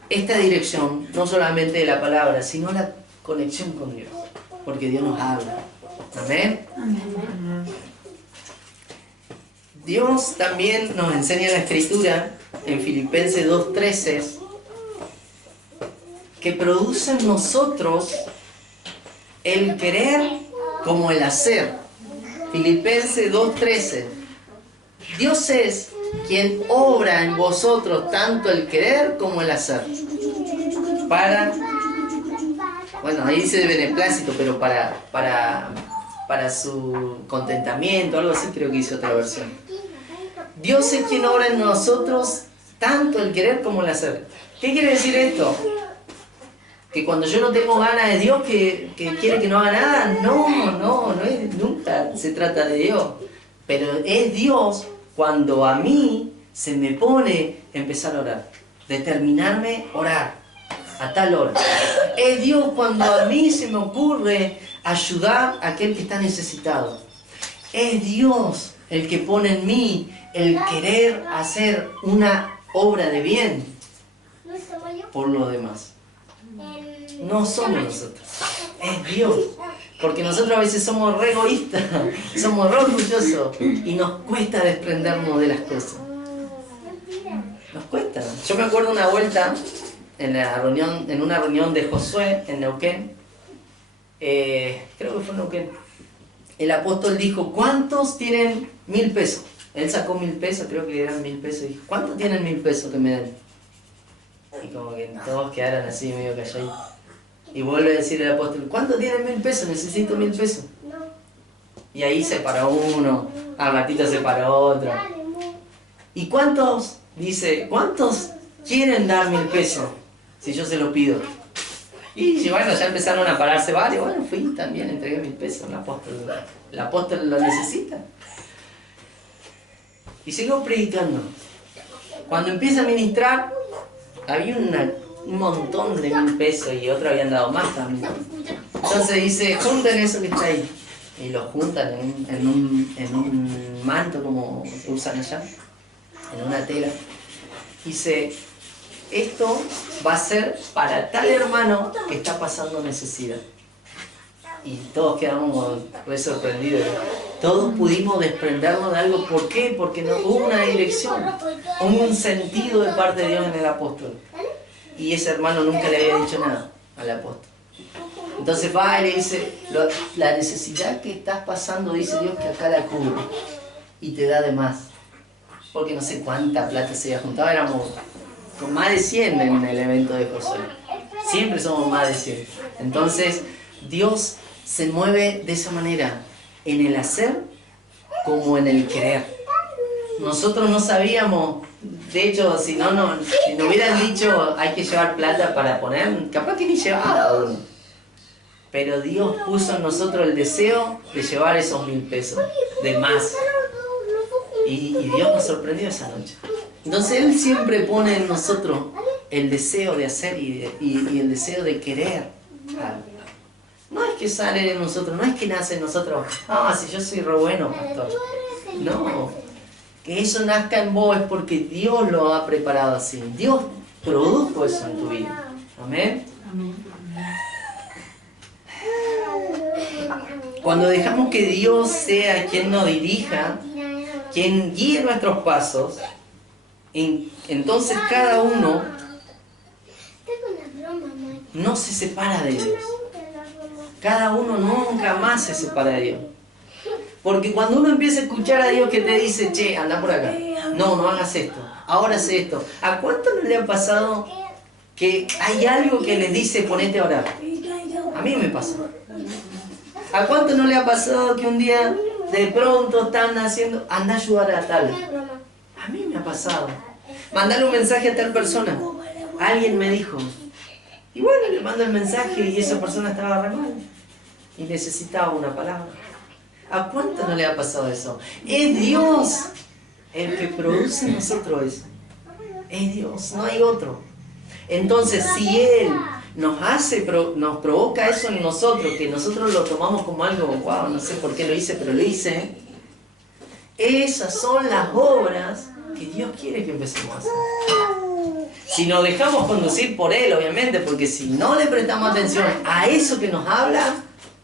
esta dirección, no solamente de la palabra, sino la conexión con Dios, porque Dios nos habla. Amén. Dios también nos enseña en la Escritura, en Filipenses 2:13, que produce en nosotros el querer como el hacer. Filipenses 2:13. Dios es quien obra en vosotros tanto el querer como el hacer. Bueno, ahí dice de beneplácito, pero para su contentamiento, algo así creo que hizo otra versión. Dios es quien obra en nosotros tanto el querer como el hacer. ¿Qué quiere decir esto? Que cuando yo no tengo ganas de Dios, que quiere que no haga nada, no es, nunca se trata de Dios. Pero es Dios cuando a mí se me pone empezar a orar, determinarme a orar a tal hora. Es Dios cuando a mí se me ocurre ayudar a aquel que está necesitado. Es Dios el que pone en mí el querer hacer una obra de bien por lo demás. No somos nosotros, es Dios. Porque nosotros a veces somos re egoístas, somos re orgullosos y nos cuesta desprendernos de las cosas. Nos cuesta. Yo me acuerdo una vuelta en una reunión de Josué en Neuquén. Creo que fue en Neuquén. El apóstol dijo, ¿cuántos tienen 1.000 pesos? Él sacó 1.000 pesos, creo que eran 1.000 pesos. Y dijo, ¿cuántos tienen 1.000 pesos que me den? Y como que todos quedaron así medio calladitos. Y vuelve a decir el apóstol, ¿cuántos tienen 1.000 pesos? Necesito 1.000 pesos. Y ahí se paró uno, al ratito se paró otro. ¿Y cuántos, dice, cuántos quieren dar 1000 pesos si yo se lo pido? Y bueno, ya empezaron a pararse varios. Bueno, fui también, entregué 1000 pesos. El apóstol lo necesita. Y siguió predicando. Cuando empieza a ministrar, había un montón de 1000 pesos y otros habían dado más también. Entonces dice, junten eso que está ahí. Y lo juntan en un manto como se usan allá, en una tela. Dice, esto va a ser para tal hermano que está pasando necesidad. Y todos quedamos re sorprendidos. Todos pudimos desprendernos de algo. ¿Por qué? Porque no hubo una dirección, hubo un sentido de parte de Dios en el apóstol. Y ese hermano nunca le había dicho nada al apóstol. Entonces va y le dice, la necesidad que estás pasando, dice Dios, que acá la cubre y te da de más. Porque no sé cuánta plata se había juntado, éramos con más de 100 en el evento de Josué. Siempre somos más de 100. Entonces, Dios se mueve de esa manera, en el hacer como en el querer. Nosotros no sabíamos, de hecho, si nos hubieran dicho hay que llevar plata para poner, capaz que ni llevaba uno. Pero Dios puso en nosotros el deseo de llevar esos 1000 pesos, de más. Y Dios nos sorprendió esa noche. Entonces Él siempre pone en nosotros el deseo de hacer y el deseo de querer algo. No es que sale de nosotros, no es que nace en nosotros, si yo soy re bueno, pastor. No, que eso nazca en vos es porque Dios lo ha preparado así. Dios produjo eso en tu vida. Amén. Cuando dejamos que Dios sea quien nos dirija, quien guíe nuestros pasos, entonces cada uno no se separa de Dios. Cada uno nunca más se separa de Dios. Porque cuando uno empieza a escuchar a Dios que te dice, che, anda por acá, no hagas esto, ahora haz esto. ¿A cuánto no le ha pasado que hay algo que les dice, ponete a orar? A mí me pasó. ¿A cuánto no le ha pasado que un día de pronto están haciendo, anda a ayudar a tal? A mí me ha pasado. Mandarle un mensaje a tal persona. Alguien me dijo. Y bueno, le mando el mensaje y esa persona estaba re mal. Y necesitaba una palabra. ¿A cuánto no le ha pasado eso? Es Dios el que produce en nosotros eso. Es Dios, no hay otro. Entonces, si Él nos provoca eso en nosotros, que nosotros lo tomamos como algo, wow, no sé por qué lo hice, pero lo hice. Esas son las obras que Dios quiere que empecemos a hacer. Si nos dejamos conducir por Él, obviamente, porque si no le prestamos atención a eso que nos habla,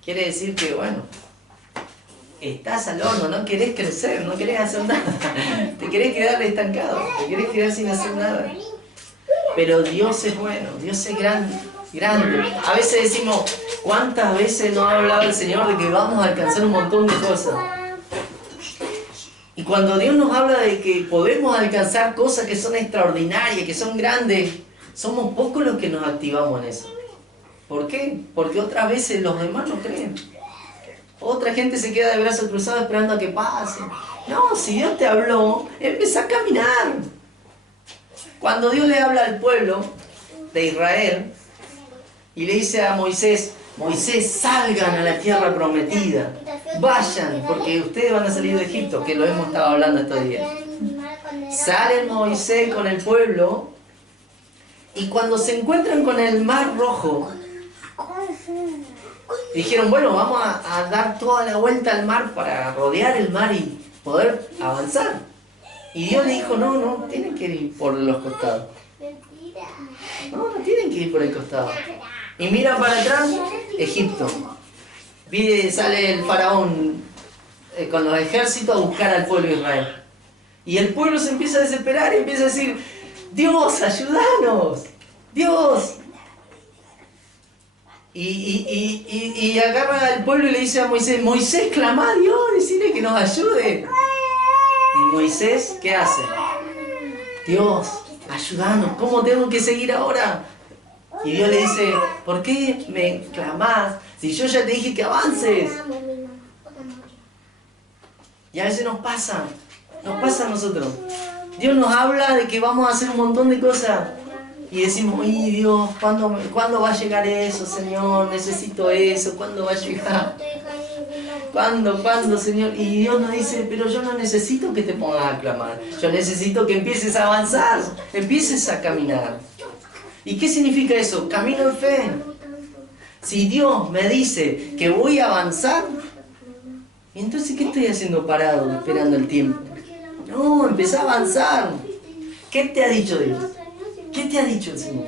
quiere decir que, bueno, estás al horno, no querés crecer, no querés hacer nada, te querés quedar estancado, te querés quedar sin hacer nada. Pero Dios es bueno, Dios es grande. A veces decimos, ¿cuántas veces nos ha hablado el Señor de que vamos a alcanzar un montón de cosas? Y cuando Dios nos habla de que podemos alcanzar cosas que son extraordinarias, que son grandes, somos pocos los que nos activamos en eso. ¿Por qué? Porque otras veces los demás no creen. Otra gente se queda de brazos cruzados esperando a que pase. No, si Dios te habló, empezá a caminar. Cuando Dios le habla al pueblo de Israel y le dice a Moisés, salgan a la tierra prometida, vayan, porque ustedes van a salir de Egipto, que lo hemos estado hablando estos días. Sale Moisés con el pueblo y cuando se encuentran con el mar rojo, dijeron, bueno, vamos a dar toda la vuelta al mar para rodear el mar y poder avanzar. Y Dios le dijo, no, tienen que ir por los costados. No tienen que ir por el costado. Y mira para atrás, Egipto. Sale el faraón con los ejércitos a buscar al pueblo de Israel. Y el pueblo se empieza a desesperar y empieza a decir, Dios, ayúdanos, Dios. Y agarra al pueblo y le dice a Moisés, clama a Dios, decirle que nos ayude. Y Moisés, ¿qué hace? Dios, ayúdanos, ¿cómo tengo que seguir ahora? Y Dios le dice, ¿por qué me clamás si yo ya te dije que avances? Y a veces nos pasa a nosotros. Dios nos habla de que vamos a hacer un montón de cosas. Y decimos, ¡ay Dios! ¿Cuándo va a llegar eso, Señor? Necesito eso. ¿Cuándo va a llegar? ¿Cuándo, Señor? Y Dios nos dice, pero yo no necesito que te pongas a clamar. Yo necesito que empieces a avanzar, empieces a caminar. ¿Y qué significa eso? Camino en fe. Si Dios me dice que voy a avanzar, ¿y entonces qué estoy haciendo parado, esperando el tiempo? No, empecé a avanzar. ¿Qué te ha dicho Dios? ¿Qué te ha dicho el Señor?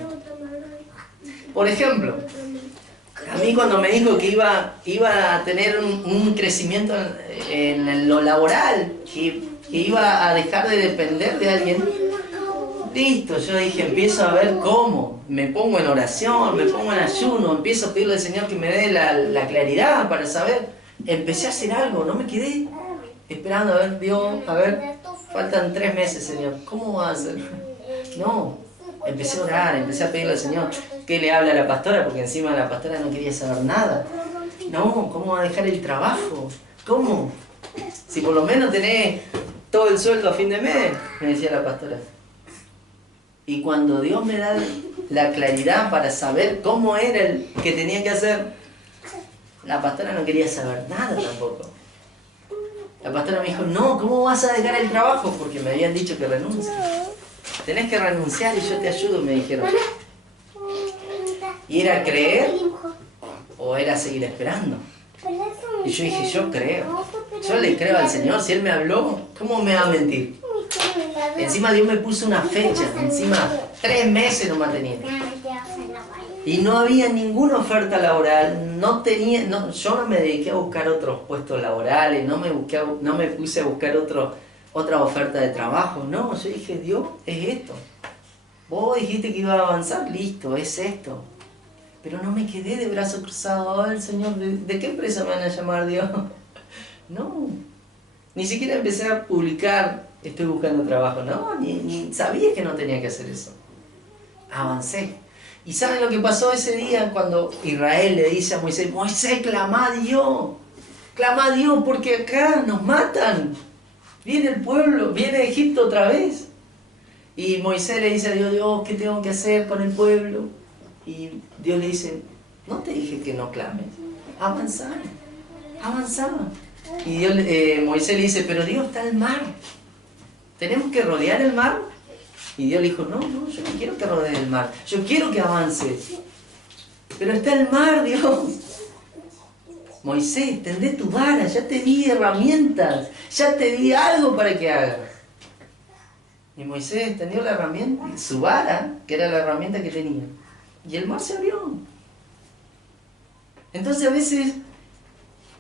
Por ejemplo, a mí cuando me dijo que iba a tener un crecimiento en lo laboral, que iba a dejar de depender de alguien, listo, yo dije, empiezo a ver cómo, me pongo en oración, me pongo en ayuno, empiezo a pedirle al Señor que me dé la claridad para saber, empecé a hacer algo, no me quedé esperando a ver, Dios, a ver, faltan 3 meses, Señor, ¿cómo va a hacer? No. Empecé a orar, empecé a pedirle al Señor que le hable a la pastora, porque encima la pastora no quería saber nada. No, ¿cómo va a dejar el trabajo? ¿Cómo? Si por lo menos tenés todo el sueldo a fin de mes, me decía la pastora. Y cuando Dios me da la claridad para saber cómo era el que tenía que hacer, la pastora no quería saber nada tampoco. La pastora me dijo, no, ¿cómo vas a dejar el trabajo? Porque me habían dicho que renuncie. Tenés que renunciar y yo te ayudo, me dijeron. ¿Y era creer o era seguir esperando? Y yo dije, yo creo. Yo le creo al Señor. Si Él me habló, ¿cómo me va a mentir? Encima Dios me puso una fecha. Encima 3 meses no mantenía. Y no había ninguna oferta laboral. Yo no me dediqué a buscar otros puestos laborales. No me puse a buscar otra oferta de trabajo. No, yo dije, Dios, es esto. Vos dijiste que iba a avanzar, listo, es esto. Pero no me quedé de brazos cruzados. Ay, Señor, ¿de qué empresa me van a llamar, Dios? No, ni siquiera empecé a publicar, estoy buscando trabajo. No, ni sabía que no tenía que hacer eso. Avancé. ¿Y saben lo que pasó ese día cuando Israel le dice a Moisés, Moisés, clama a Dios porque acá nos matan? Viene el pueblo, viene Egipto otra vez. Y Moisés le dice a Dios, Dios, ¿qué tengo que hacer con el pueblo? Y Dios le dice, no te dije que no clames, avanzá. Y Moisés le dice, pero Dios, está el mar. ¿Tenemos que rodear el mar? Y Dios le dijo, no, yo no quiero que rodees el mar, yo quiero que avances. Pero está el mar, Dios. Moisés, tendé tu vara, ya te di herramientas, ya te di algo para que hagas. Y Moisés extendió la herramienta, su vara, que era la herramienta que tenía, y el mar se abrió. Entonces a veces,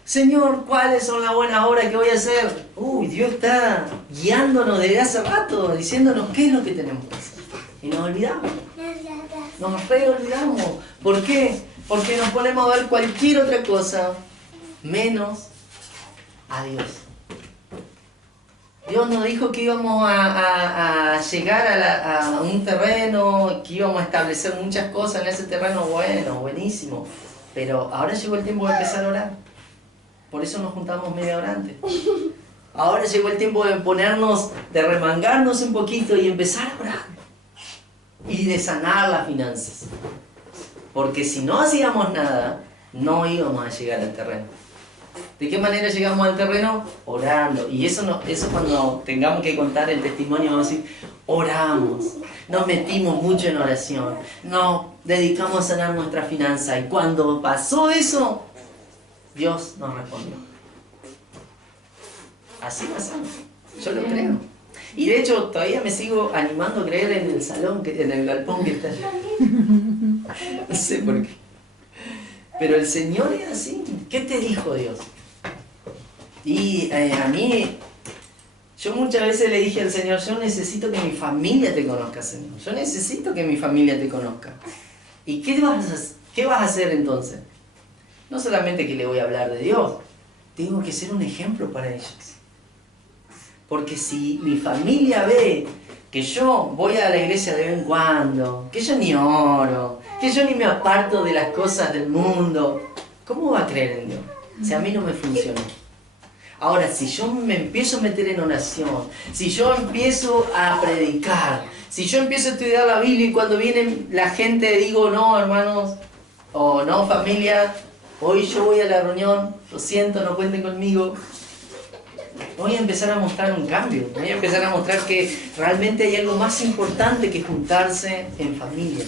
Señor, ¿cuáles son las buenas obras que voy a hacer? Dios está guiándonos desde hace rato, diciéndonos qué es lo que tenemos que hacer. Y nos olvidamos. Nos olvidamos. ¿Por qué? Porque nos ponemos a ver cualquier otra cosa menos a Dios. Dios nos dijo que íbamos a llegar a un terreno, que íbamos a establecer muchas cosas en ese terreno. Bueno, buenísimo. Pero ahora llegó el tiempo de empezar a orar. Por eso nos juntamos media hora antes. Ahora llegó el tiempo de ponernos, de remangarnos un poquito y empezar a orar. Y de sanar las finanzas. Porque si no hacíamos nada, no íbamos a llegar al terreno. ¿De qué manera llegamos al terreno? Orando. Y eso cuando tengamos que contar el testimonio, vamos a decir, oramos, nos metimos mucho en oración, nos dedicamos a sanar nuestra finanza. Y cuando pasó eso, Dios nos respondió. Así pasó. Yo lo creo. Y de hecho, todavía me sigo animando a creer en el salón, en el galpón que está allá. No sé por qué. Pero el Señor es así. ¿Qué te dijo Dios? Y a mí, yo muchas veces le dije al Señor, yo necesito que mi familia te conozca, Señor. Yo necesito que mi familia te conozca. ¿Y qué vas a hacer entonces? No solamente que le voy a hablar de Dios, tengo que ser un ejemplo para ellos. Porque si mi familia ve que yo voy a la iglesia de vez en cuando, que yo ni oro, que yo ni me aparto de las cosas del mundo, ¿cómo va a creer en Dios? Si a mí no me funciona. Ahora, si yo me empiezo a meter en oración, si yo empiezo a predicar, si yo empiezo a estudiar la Biblia y cuando viene la gente digo, no, hermanos, o no, familia, hoy yo voy a la reunión, lo siento, no cuenten conmigo. Voy a empezar a mostrar un cambio, voy a empezar a mostrar que realmente hay algo más importante que juntarse en familia.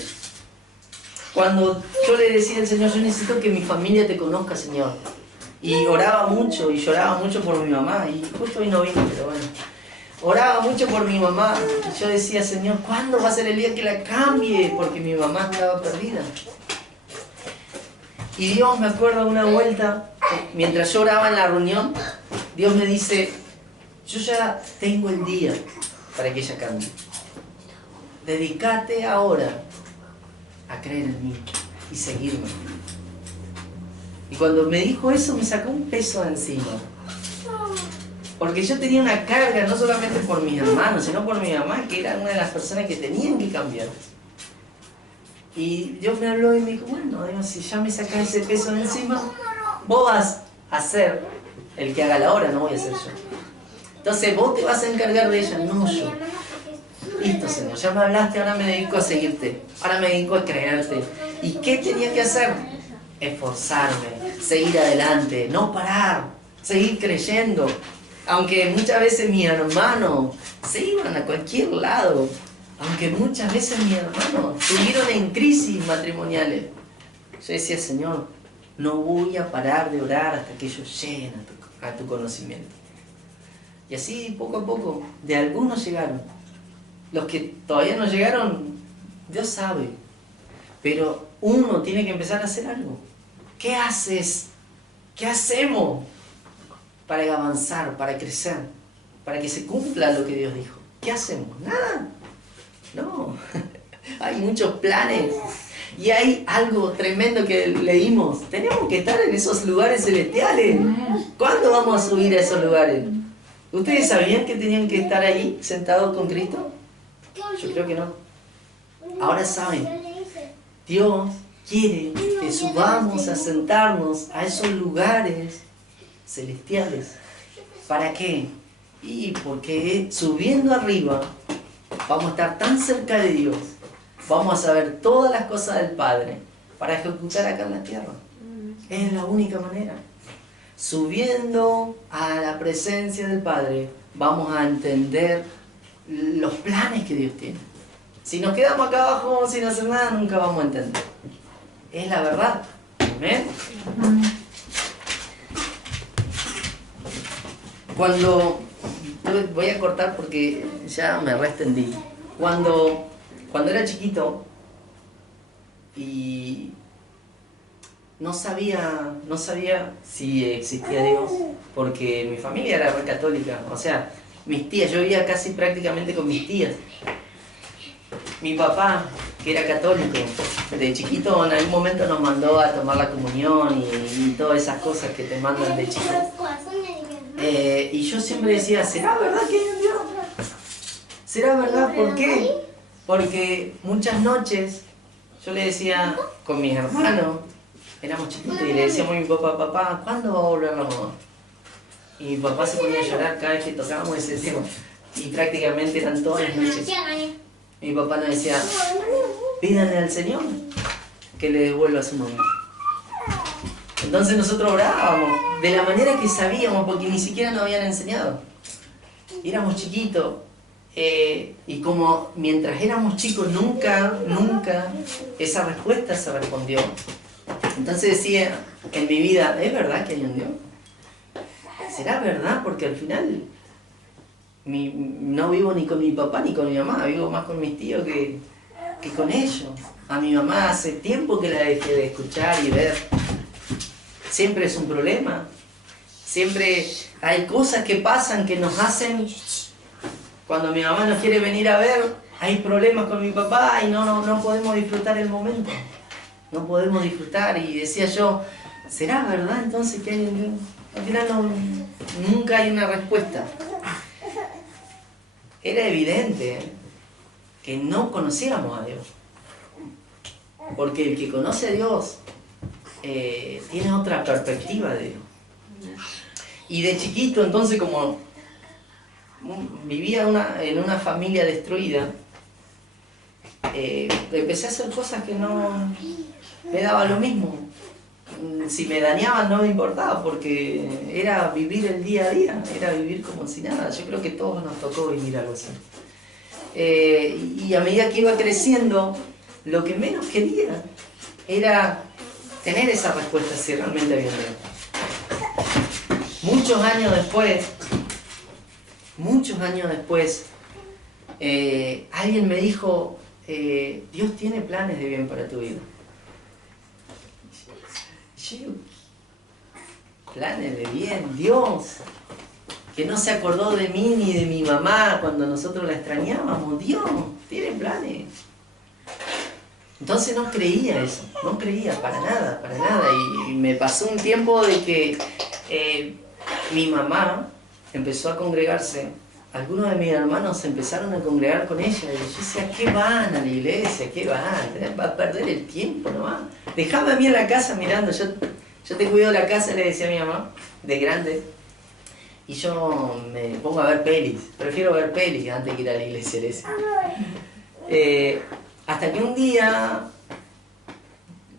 Cuando yo le decía al Señor, yo necesito que mi familia te conozca, Señor. Y oraba mucho y lloraba mucho por mi mamá, y justo hoy no vino, pero bueno. Oraba mucho por mi mamá, y yo decía, Señor, ¿cuándo va a ser el día que la cambie? Porque mi mamá estaba perdida. Y Dios, me acuerdo una vuelta, mientras yo oraba en la reunión, Dios me dice, yo ya tengo el día para que ella cambie. Dedícate ahora a creer en mí y seguirme. Y cuando me dijo eso me sacó un peso de encima. Porque yo tenía una carga no solamente por mis hermanos, sino por mi mamá, que era una de las personas que tenían que cambiar. Y Dios me habló y me dijo, bueno, Dios, si ya me sacas ese peso de encima, vos vas a ser el que haga la obra, no voy a ser yo. Entonces vos te vas a encargar de ella, no yo. Listo, Señor, ya me hablaste, ahora me dedico a seguirte, ahora me dedico a creerte. ¿Y qué tenía que hacer? Esforzarme, seguir adelante, no parar, seguir creyendo. Aunque muchas veces mis hermanos se iban a cualquier lado, aunque muchas veces mis hermanos estuvieron en crisis matrimoniales, yo decía, Señor, no voy a parar de orar hasta que ellos lleguen a tu conocimiento. Y así, poco a poco, de algunos llegaron. Los que todavía no llegaron, Dios sabe. Pero uno tiene que empezar a hacer algo. ¿Qué haces? ¿Qué hacemos para avanzar, para crecer, para que se cumpla lo que Dios dijo? ¿Qué hacemos? Nada. No. Hay muchos planes. Y hay algo tremendo que leímos. Tenemos que estar en esos lugares celestiales. ¿Cuándo vamos a subir a esos lugares? ¿Ustedes sabían que tenían que estar ahí sentados con Cristo? Yo creo que no. Ahora saben. Dios quiere que subamos a sentarnos a esos lugares celestiales. ¿Para qué? Y porque subiendo arriba vamos a estar tan cerca de Dios, vamos a saber todas las cosas del Padre para ejecutar acá en la tierra. Es la única manera. Subiendo a la presencia del Padre vamos a entender los planes que Dios tiene. Si nos quedamos acá abajo sin hacer nada, nunca vamos a entender. Es la verdad. ¿Amén? Cuando... Voy a cortar porque ya me reextendí. Cuando era chiquito y no sabía si existía Dios, porque mi familia era re católica. O sea, mis tías, yo vivía casi prácticamente con mis tías. Mi papá, que era católico, de chiquito en algún momento nos mandó a tomar la comunión y todas esas cosas que te mandan de chico. Y yo siempre decía, ¿será verdad que hay un Dios? ¿Será verdad? ¿Por qué? Porque muchas noches yo le decía con mis hermanos, éramos chiquitos, y le decíamos a mi papá, papá, ¿cuándo va a volver la mamá? Y mi papá se ponía a llorar cada vez que tocábamos ese tema. Y prácticamente eran todas las noches. Mi papá nos decía, pídanle al Señor que le devuelva a su mamá. Entonces nosotros orábamos de la manera que sabíamos, porque ni siquiera nos habían enseñado. Éramos chiquitos, y como mientras éramos chicos nunca esa respuesta se respondió. Entonces decía en mi vida, ¿es verdad que hay un Dios? ¿Será verdad? Porque al final no vivo ni con mi papá ni con mi mamá, vivo más con mis tíos que con ellos. A mi mamá hace tiempo que la dejé de escuchar y ver. Siempre es un problema. Siempre hay cosas que pasan que nos hacen... Cuando mi mamá nos quiere venir a ver, hay problemas con mi papá y no podemos disfrutar el momento. No podemos disfrutar. Y decía yo, ¿será verdad entonces que hay un Dios? Al final nunca hay una respuesta. Era evidente que no conocíamos a Dios. Porque el que conoce a Dios tiene otra perspectiva de Dios. Y de chiquito, entonces, como vivía en una familia destruida, empecé a hacer cosas que no me daba lo mismo. Si me dañaban no me importaba, porque era vivir el día a día, era vivir como si nada. Yo creo que a todos nos tocó vivir algo así. Y a medida que iba creciendo, lo que menos quería era tener esa respuesta si realmente había Dios. Muchos años después, alguien me dijo, Dios tiene planes de bien para tu vida. Y yo, planes de bien, Dios, que no se acordó de mí ni de mi mamá cuando nosotros la extrañábamos. Dios tiene planes. Entonces no creía eso, no creía para nada. Y me pasó un tiempo de que mi mamá empezó a congregarse. Algunos de mis hermanos se empezaron a congregar con ella. Y yo decía, ¿qué van a la iglesia? ¿Qué van? Va a perder el tiempo nomás. Dejame a mí en la casa mirando. Yo te cuido la casa, le decía a mi mamá, de grande. Y yo me pongo a ver pelis. Prefiero ver pelis antes que ir a la iglesia, le decía. Hasta que un día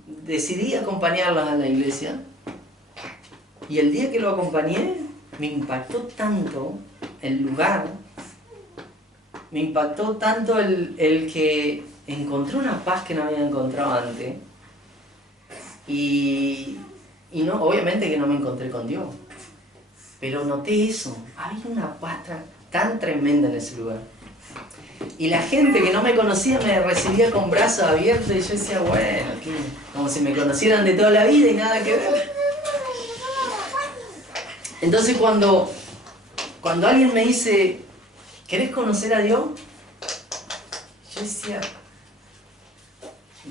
decidí acompañarlas a la iglesia. Y el día que lo acompañé, me impactó tanto el lugar, me impactó tanto el que encontré una paz que no había encontrado antes. Y no, obviamente que no me encontré con Dios, pero noté eso. Había una paz tan tremenda en ese lugar. Y la gente que no me conocía me recibía con brazos abiertos y yo decía, bueno, como si me conocieran de toda la vida y nada que ver. Entonces cuando alguien me dice, ¿querés conocer a Dios? Yo decía,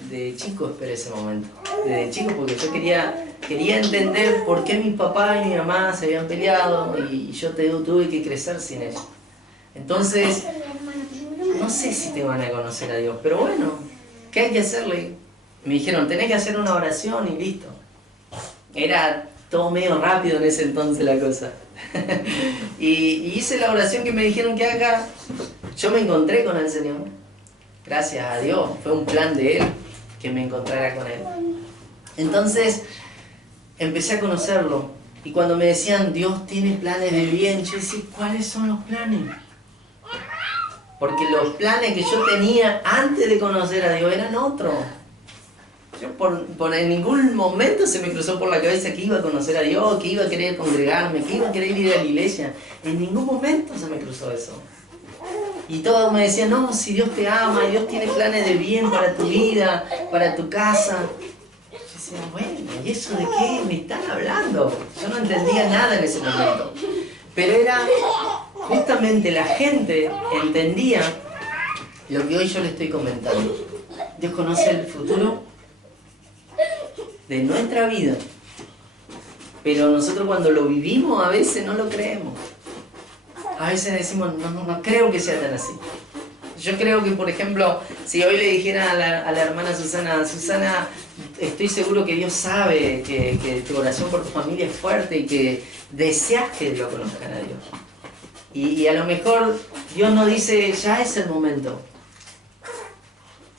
de chico esperé ese momento. De chico, porque yo quería entender por qué mi papá y mi mamá se habían peleado y yo tuve que crecer sin ellos. Entonces, no sé si te van a conocer a Dios, pero bueno, ¿qué hay que hacerle? Me dijeron, tenés que hacer una oración y listo. Era todo medio rápido en ese entonces la cosa. y hice la oración que me dijeron que haga. Yo me encontré con el Señor. Gracias a Dios, fue un plan de Él que me encontrara con Él. Entonces, empecé a conocerlo. Y cuando me decían, Dios tiene planes de bien, yo decía, ¿cuáles son los planes? Porque los planes que yo tenía antes de conocer a Dios eran otros. Yo en ningún momento se me cruzó por la cabeza que iba a conocer a Dios, que iba a querer congregarme, que iba a querer ir a la iglesia. En ningún momento se me cruzó eso. Y todos me decían, no, si Dios te ama, y Dios tiene planes de bien para tu vida, para tu casa. Yo decía, bueno, ¿y eso de qué me están hablando? Yo no entendía nada en ese momento. Pero era justamente la gente entendía lo que hoy yo le estoy comentando. Dios conoce el futuro de nuestra vida, pero nosotros cuando lo vivimos a veces no lo creemos. A veces decimos, no creo que sea tan así. Yo creo que, por ejemplo, si hoy le dijera a la hermana Susana, estoy seguro que Dios sabe que tu oración por tu familia es fuerte y que deseas que lo conozcan a Dios. Y a lo mejor Dios no dice, ya es el momento.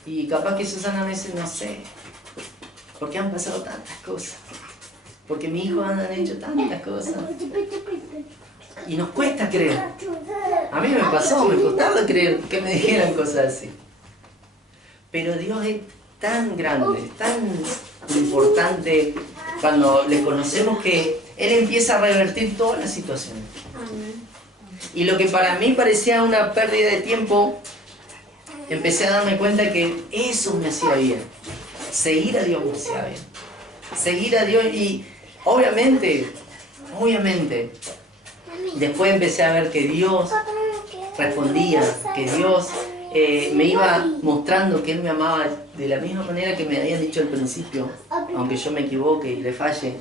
Y capaz que Susana me dice, no sé, porque han pasado tantas cosas. Porque mis hijos han hecho tantas cosas. Y nos cuesta creer. A mí me pasó, me costaba creer que me dijeran cosas así. Pero Dios es tan grande, tan importante cuando le conocemos que Él empieza a revertir todas las situaciones. Y lo que para mí parecía una pérdida de tiempo, empecé a darme cuenta que eso me hacía bien. Seguir a Dios me hacía bien. Seguir a Dios y obviamente, después empecé a ver que Dios respondía, que Dios me iba mostrando que Él me amaba de la misma manera que me habían dicho al principio, aunque yo me equivoque y le falle.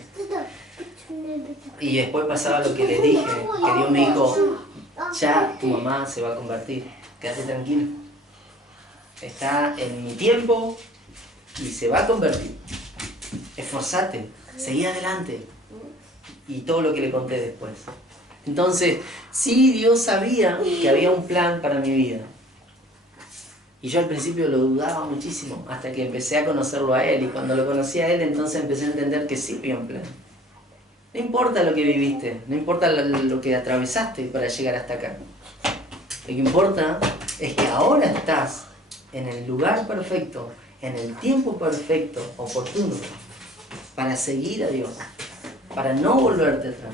Y después pasaba lo que les dije, que Dios me dijo, ya tu mamá se va a convertir, quédate tranquilo. Está en mi tiempo y se va a convertir. Esforzate, seguí adelante. y todo lo que le conté después. Entonces, sí, Dios sabía que había un plan para mi vida. Y yo al principio lo dudaba muchísimo, hasta que empecé a conocerlo a Él. Y cuando lo conocí a Él, entonces empecé a entender que sí había un plan. No importa lo que viviste, no importa lo que atravesaste para llegar hasta acá. Lo que importa es que ahora estás en el lugar perfecto, en el tiempo perfecto, oportuno, para seguir a Dios, para no volverte atrás,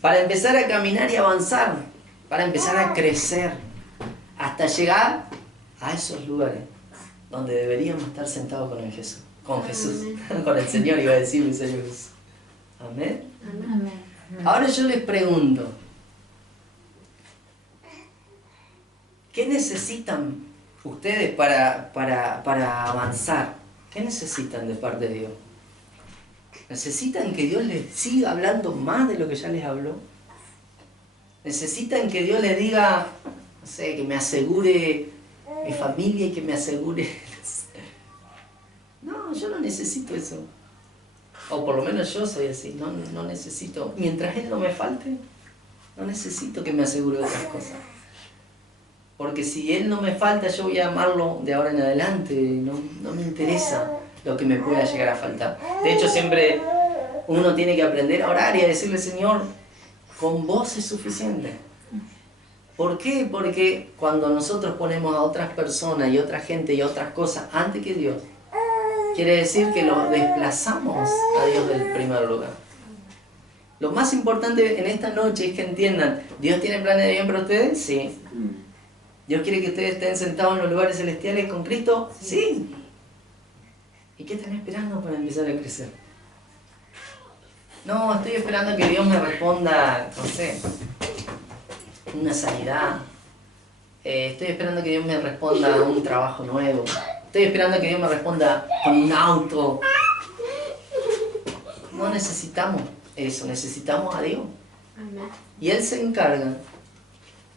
para empezar a caminar y avanzar, para empezar a crecer, hasta llegar a esos lugares donde deberíamos estar sentados con Jesús, con el Señor, iba a decir mi Señor Jesús. Amén. Amén. Ahora yo les pregunto, ¿qué necesitan ustedes para avanzar? ¿Qué necesitan de parte de Dios? ¿Necesitan que Dios les siga hablando más de lo que ya les habló? ¿Necesitan que Dios les diga, no sé, que me asegure mi familia y que me asegure? No, yo no necesito eso. O por lo menos yo soy así, no necesito. Mientras Él no me falte, no necesito que me asegure otras cosas. Porque si Él no me falta, yo voy a amarlo de ahora en adelante. No me interesa lo que me pueda llegar a faltar. De hecho, siempre uno tiene que aprender a orar y a decirle, Señor, con vos es suficiente. ¿Por qué? Porque cuando nosotros ponemos a otras personas y otra gente y otras cosas antes que Dios, quiere decir que lo desplazamos a Dios del primer lugar. Lo más importante en esta noche es que entiendan, ¿Dios tiene planes de bien para ustedes? Sí. ¿Dios quiere que ustedes estén sentados en los lugares celestiales con Cristo? Sí. ¿Y qué están esperando para empezar a crecer? No, estoy esperando que Dios me responda, no sé, una sanidad. Estoy esperando que Dios me responda un trabajo nuevo. Estoy esperando que Dios me responda con un auto. No necesitamos eso, necesitamos a Dios. Y Él se encarga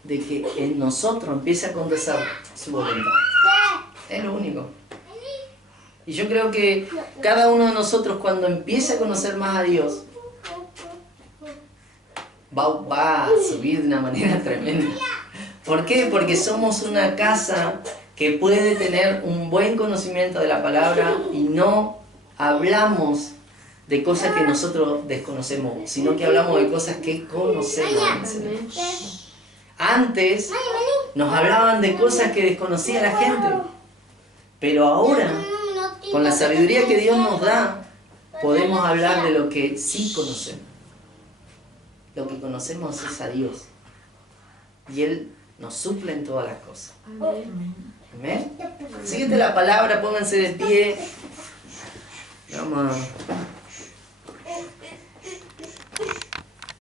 de que en nosotros empiece a acontecer su voluntad. Es lo único. Y yo creo que cada uno de nosotros, cuando empiece a conocer más a Dios, va a subir de una manera tremenda. ¿Por qué? Porque somos una casa que puede tener un buen conocimiento de la palabra y no hablamos de cosas que nosotros desconocemos, sino que hablamos de cosas que conocemos. Antes nos hablaban de cosas que desconocía la gente, pero ahora, con la sabiduría que Dios nos da, podemos hablar de lo que sí conocemos. Lo que conocemos es a Dios. Y Él nos suple en todas las cosas. Amén. Síguete la palabra, pónganse de pie. Vamos a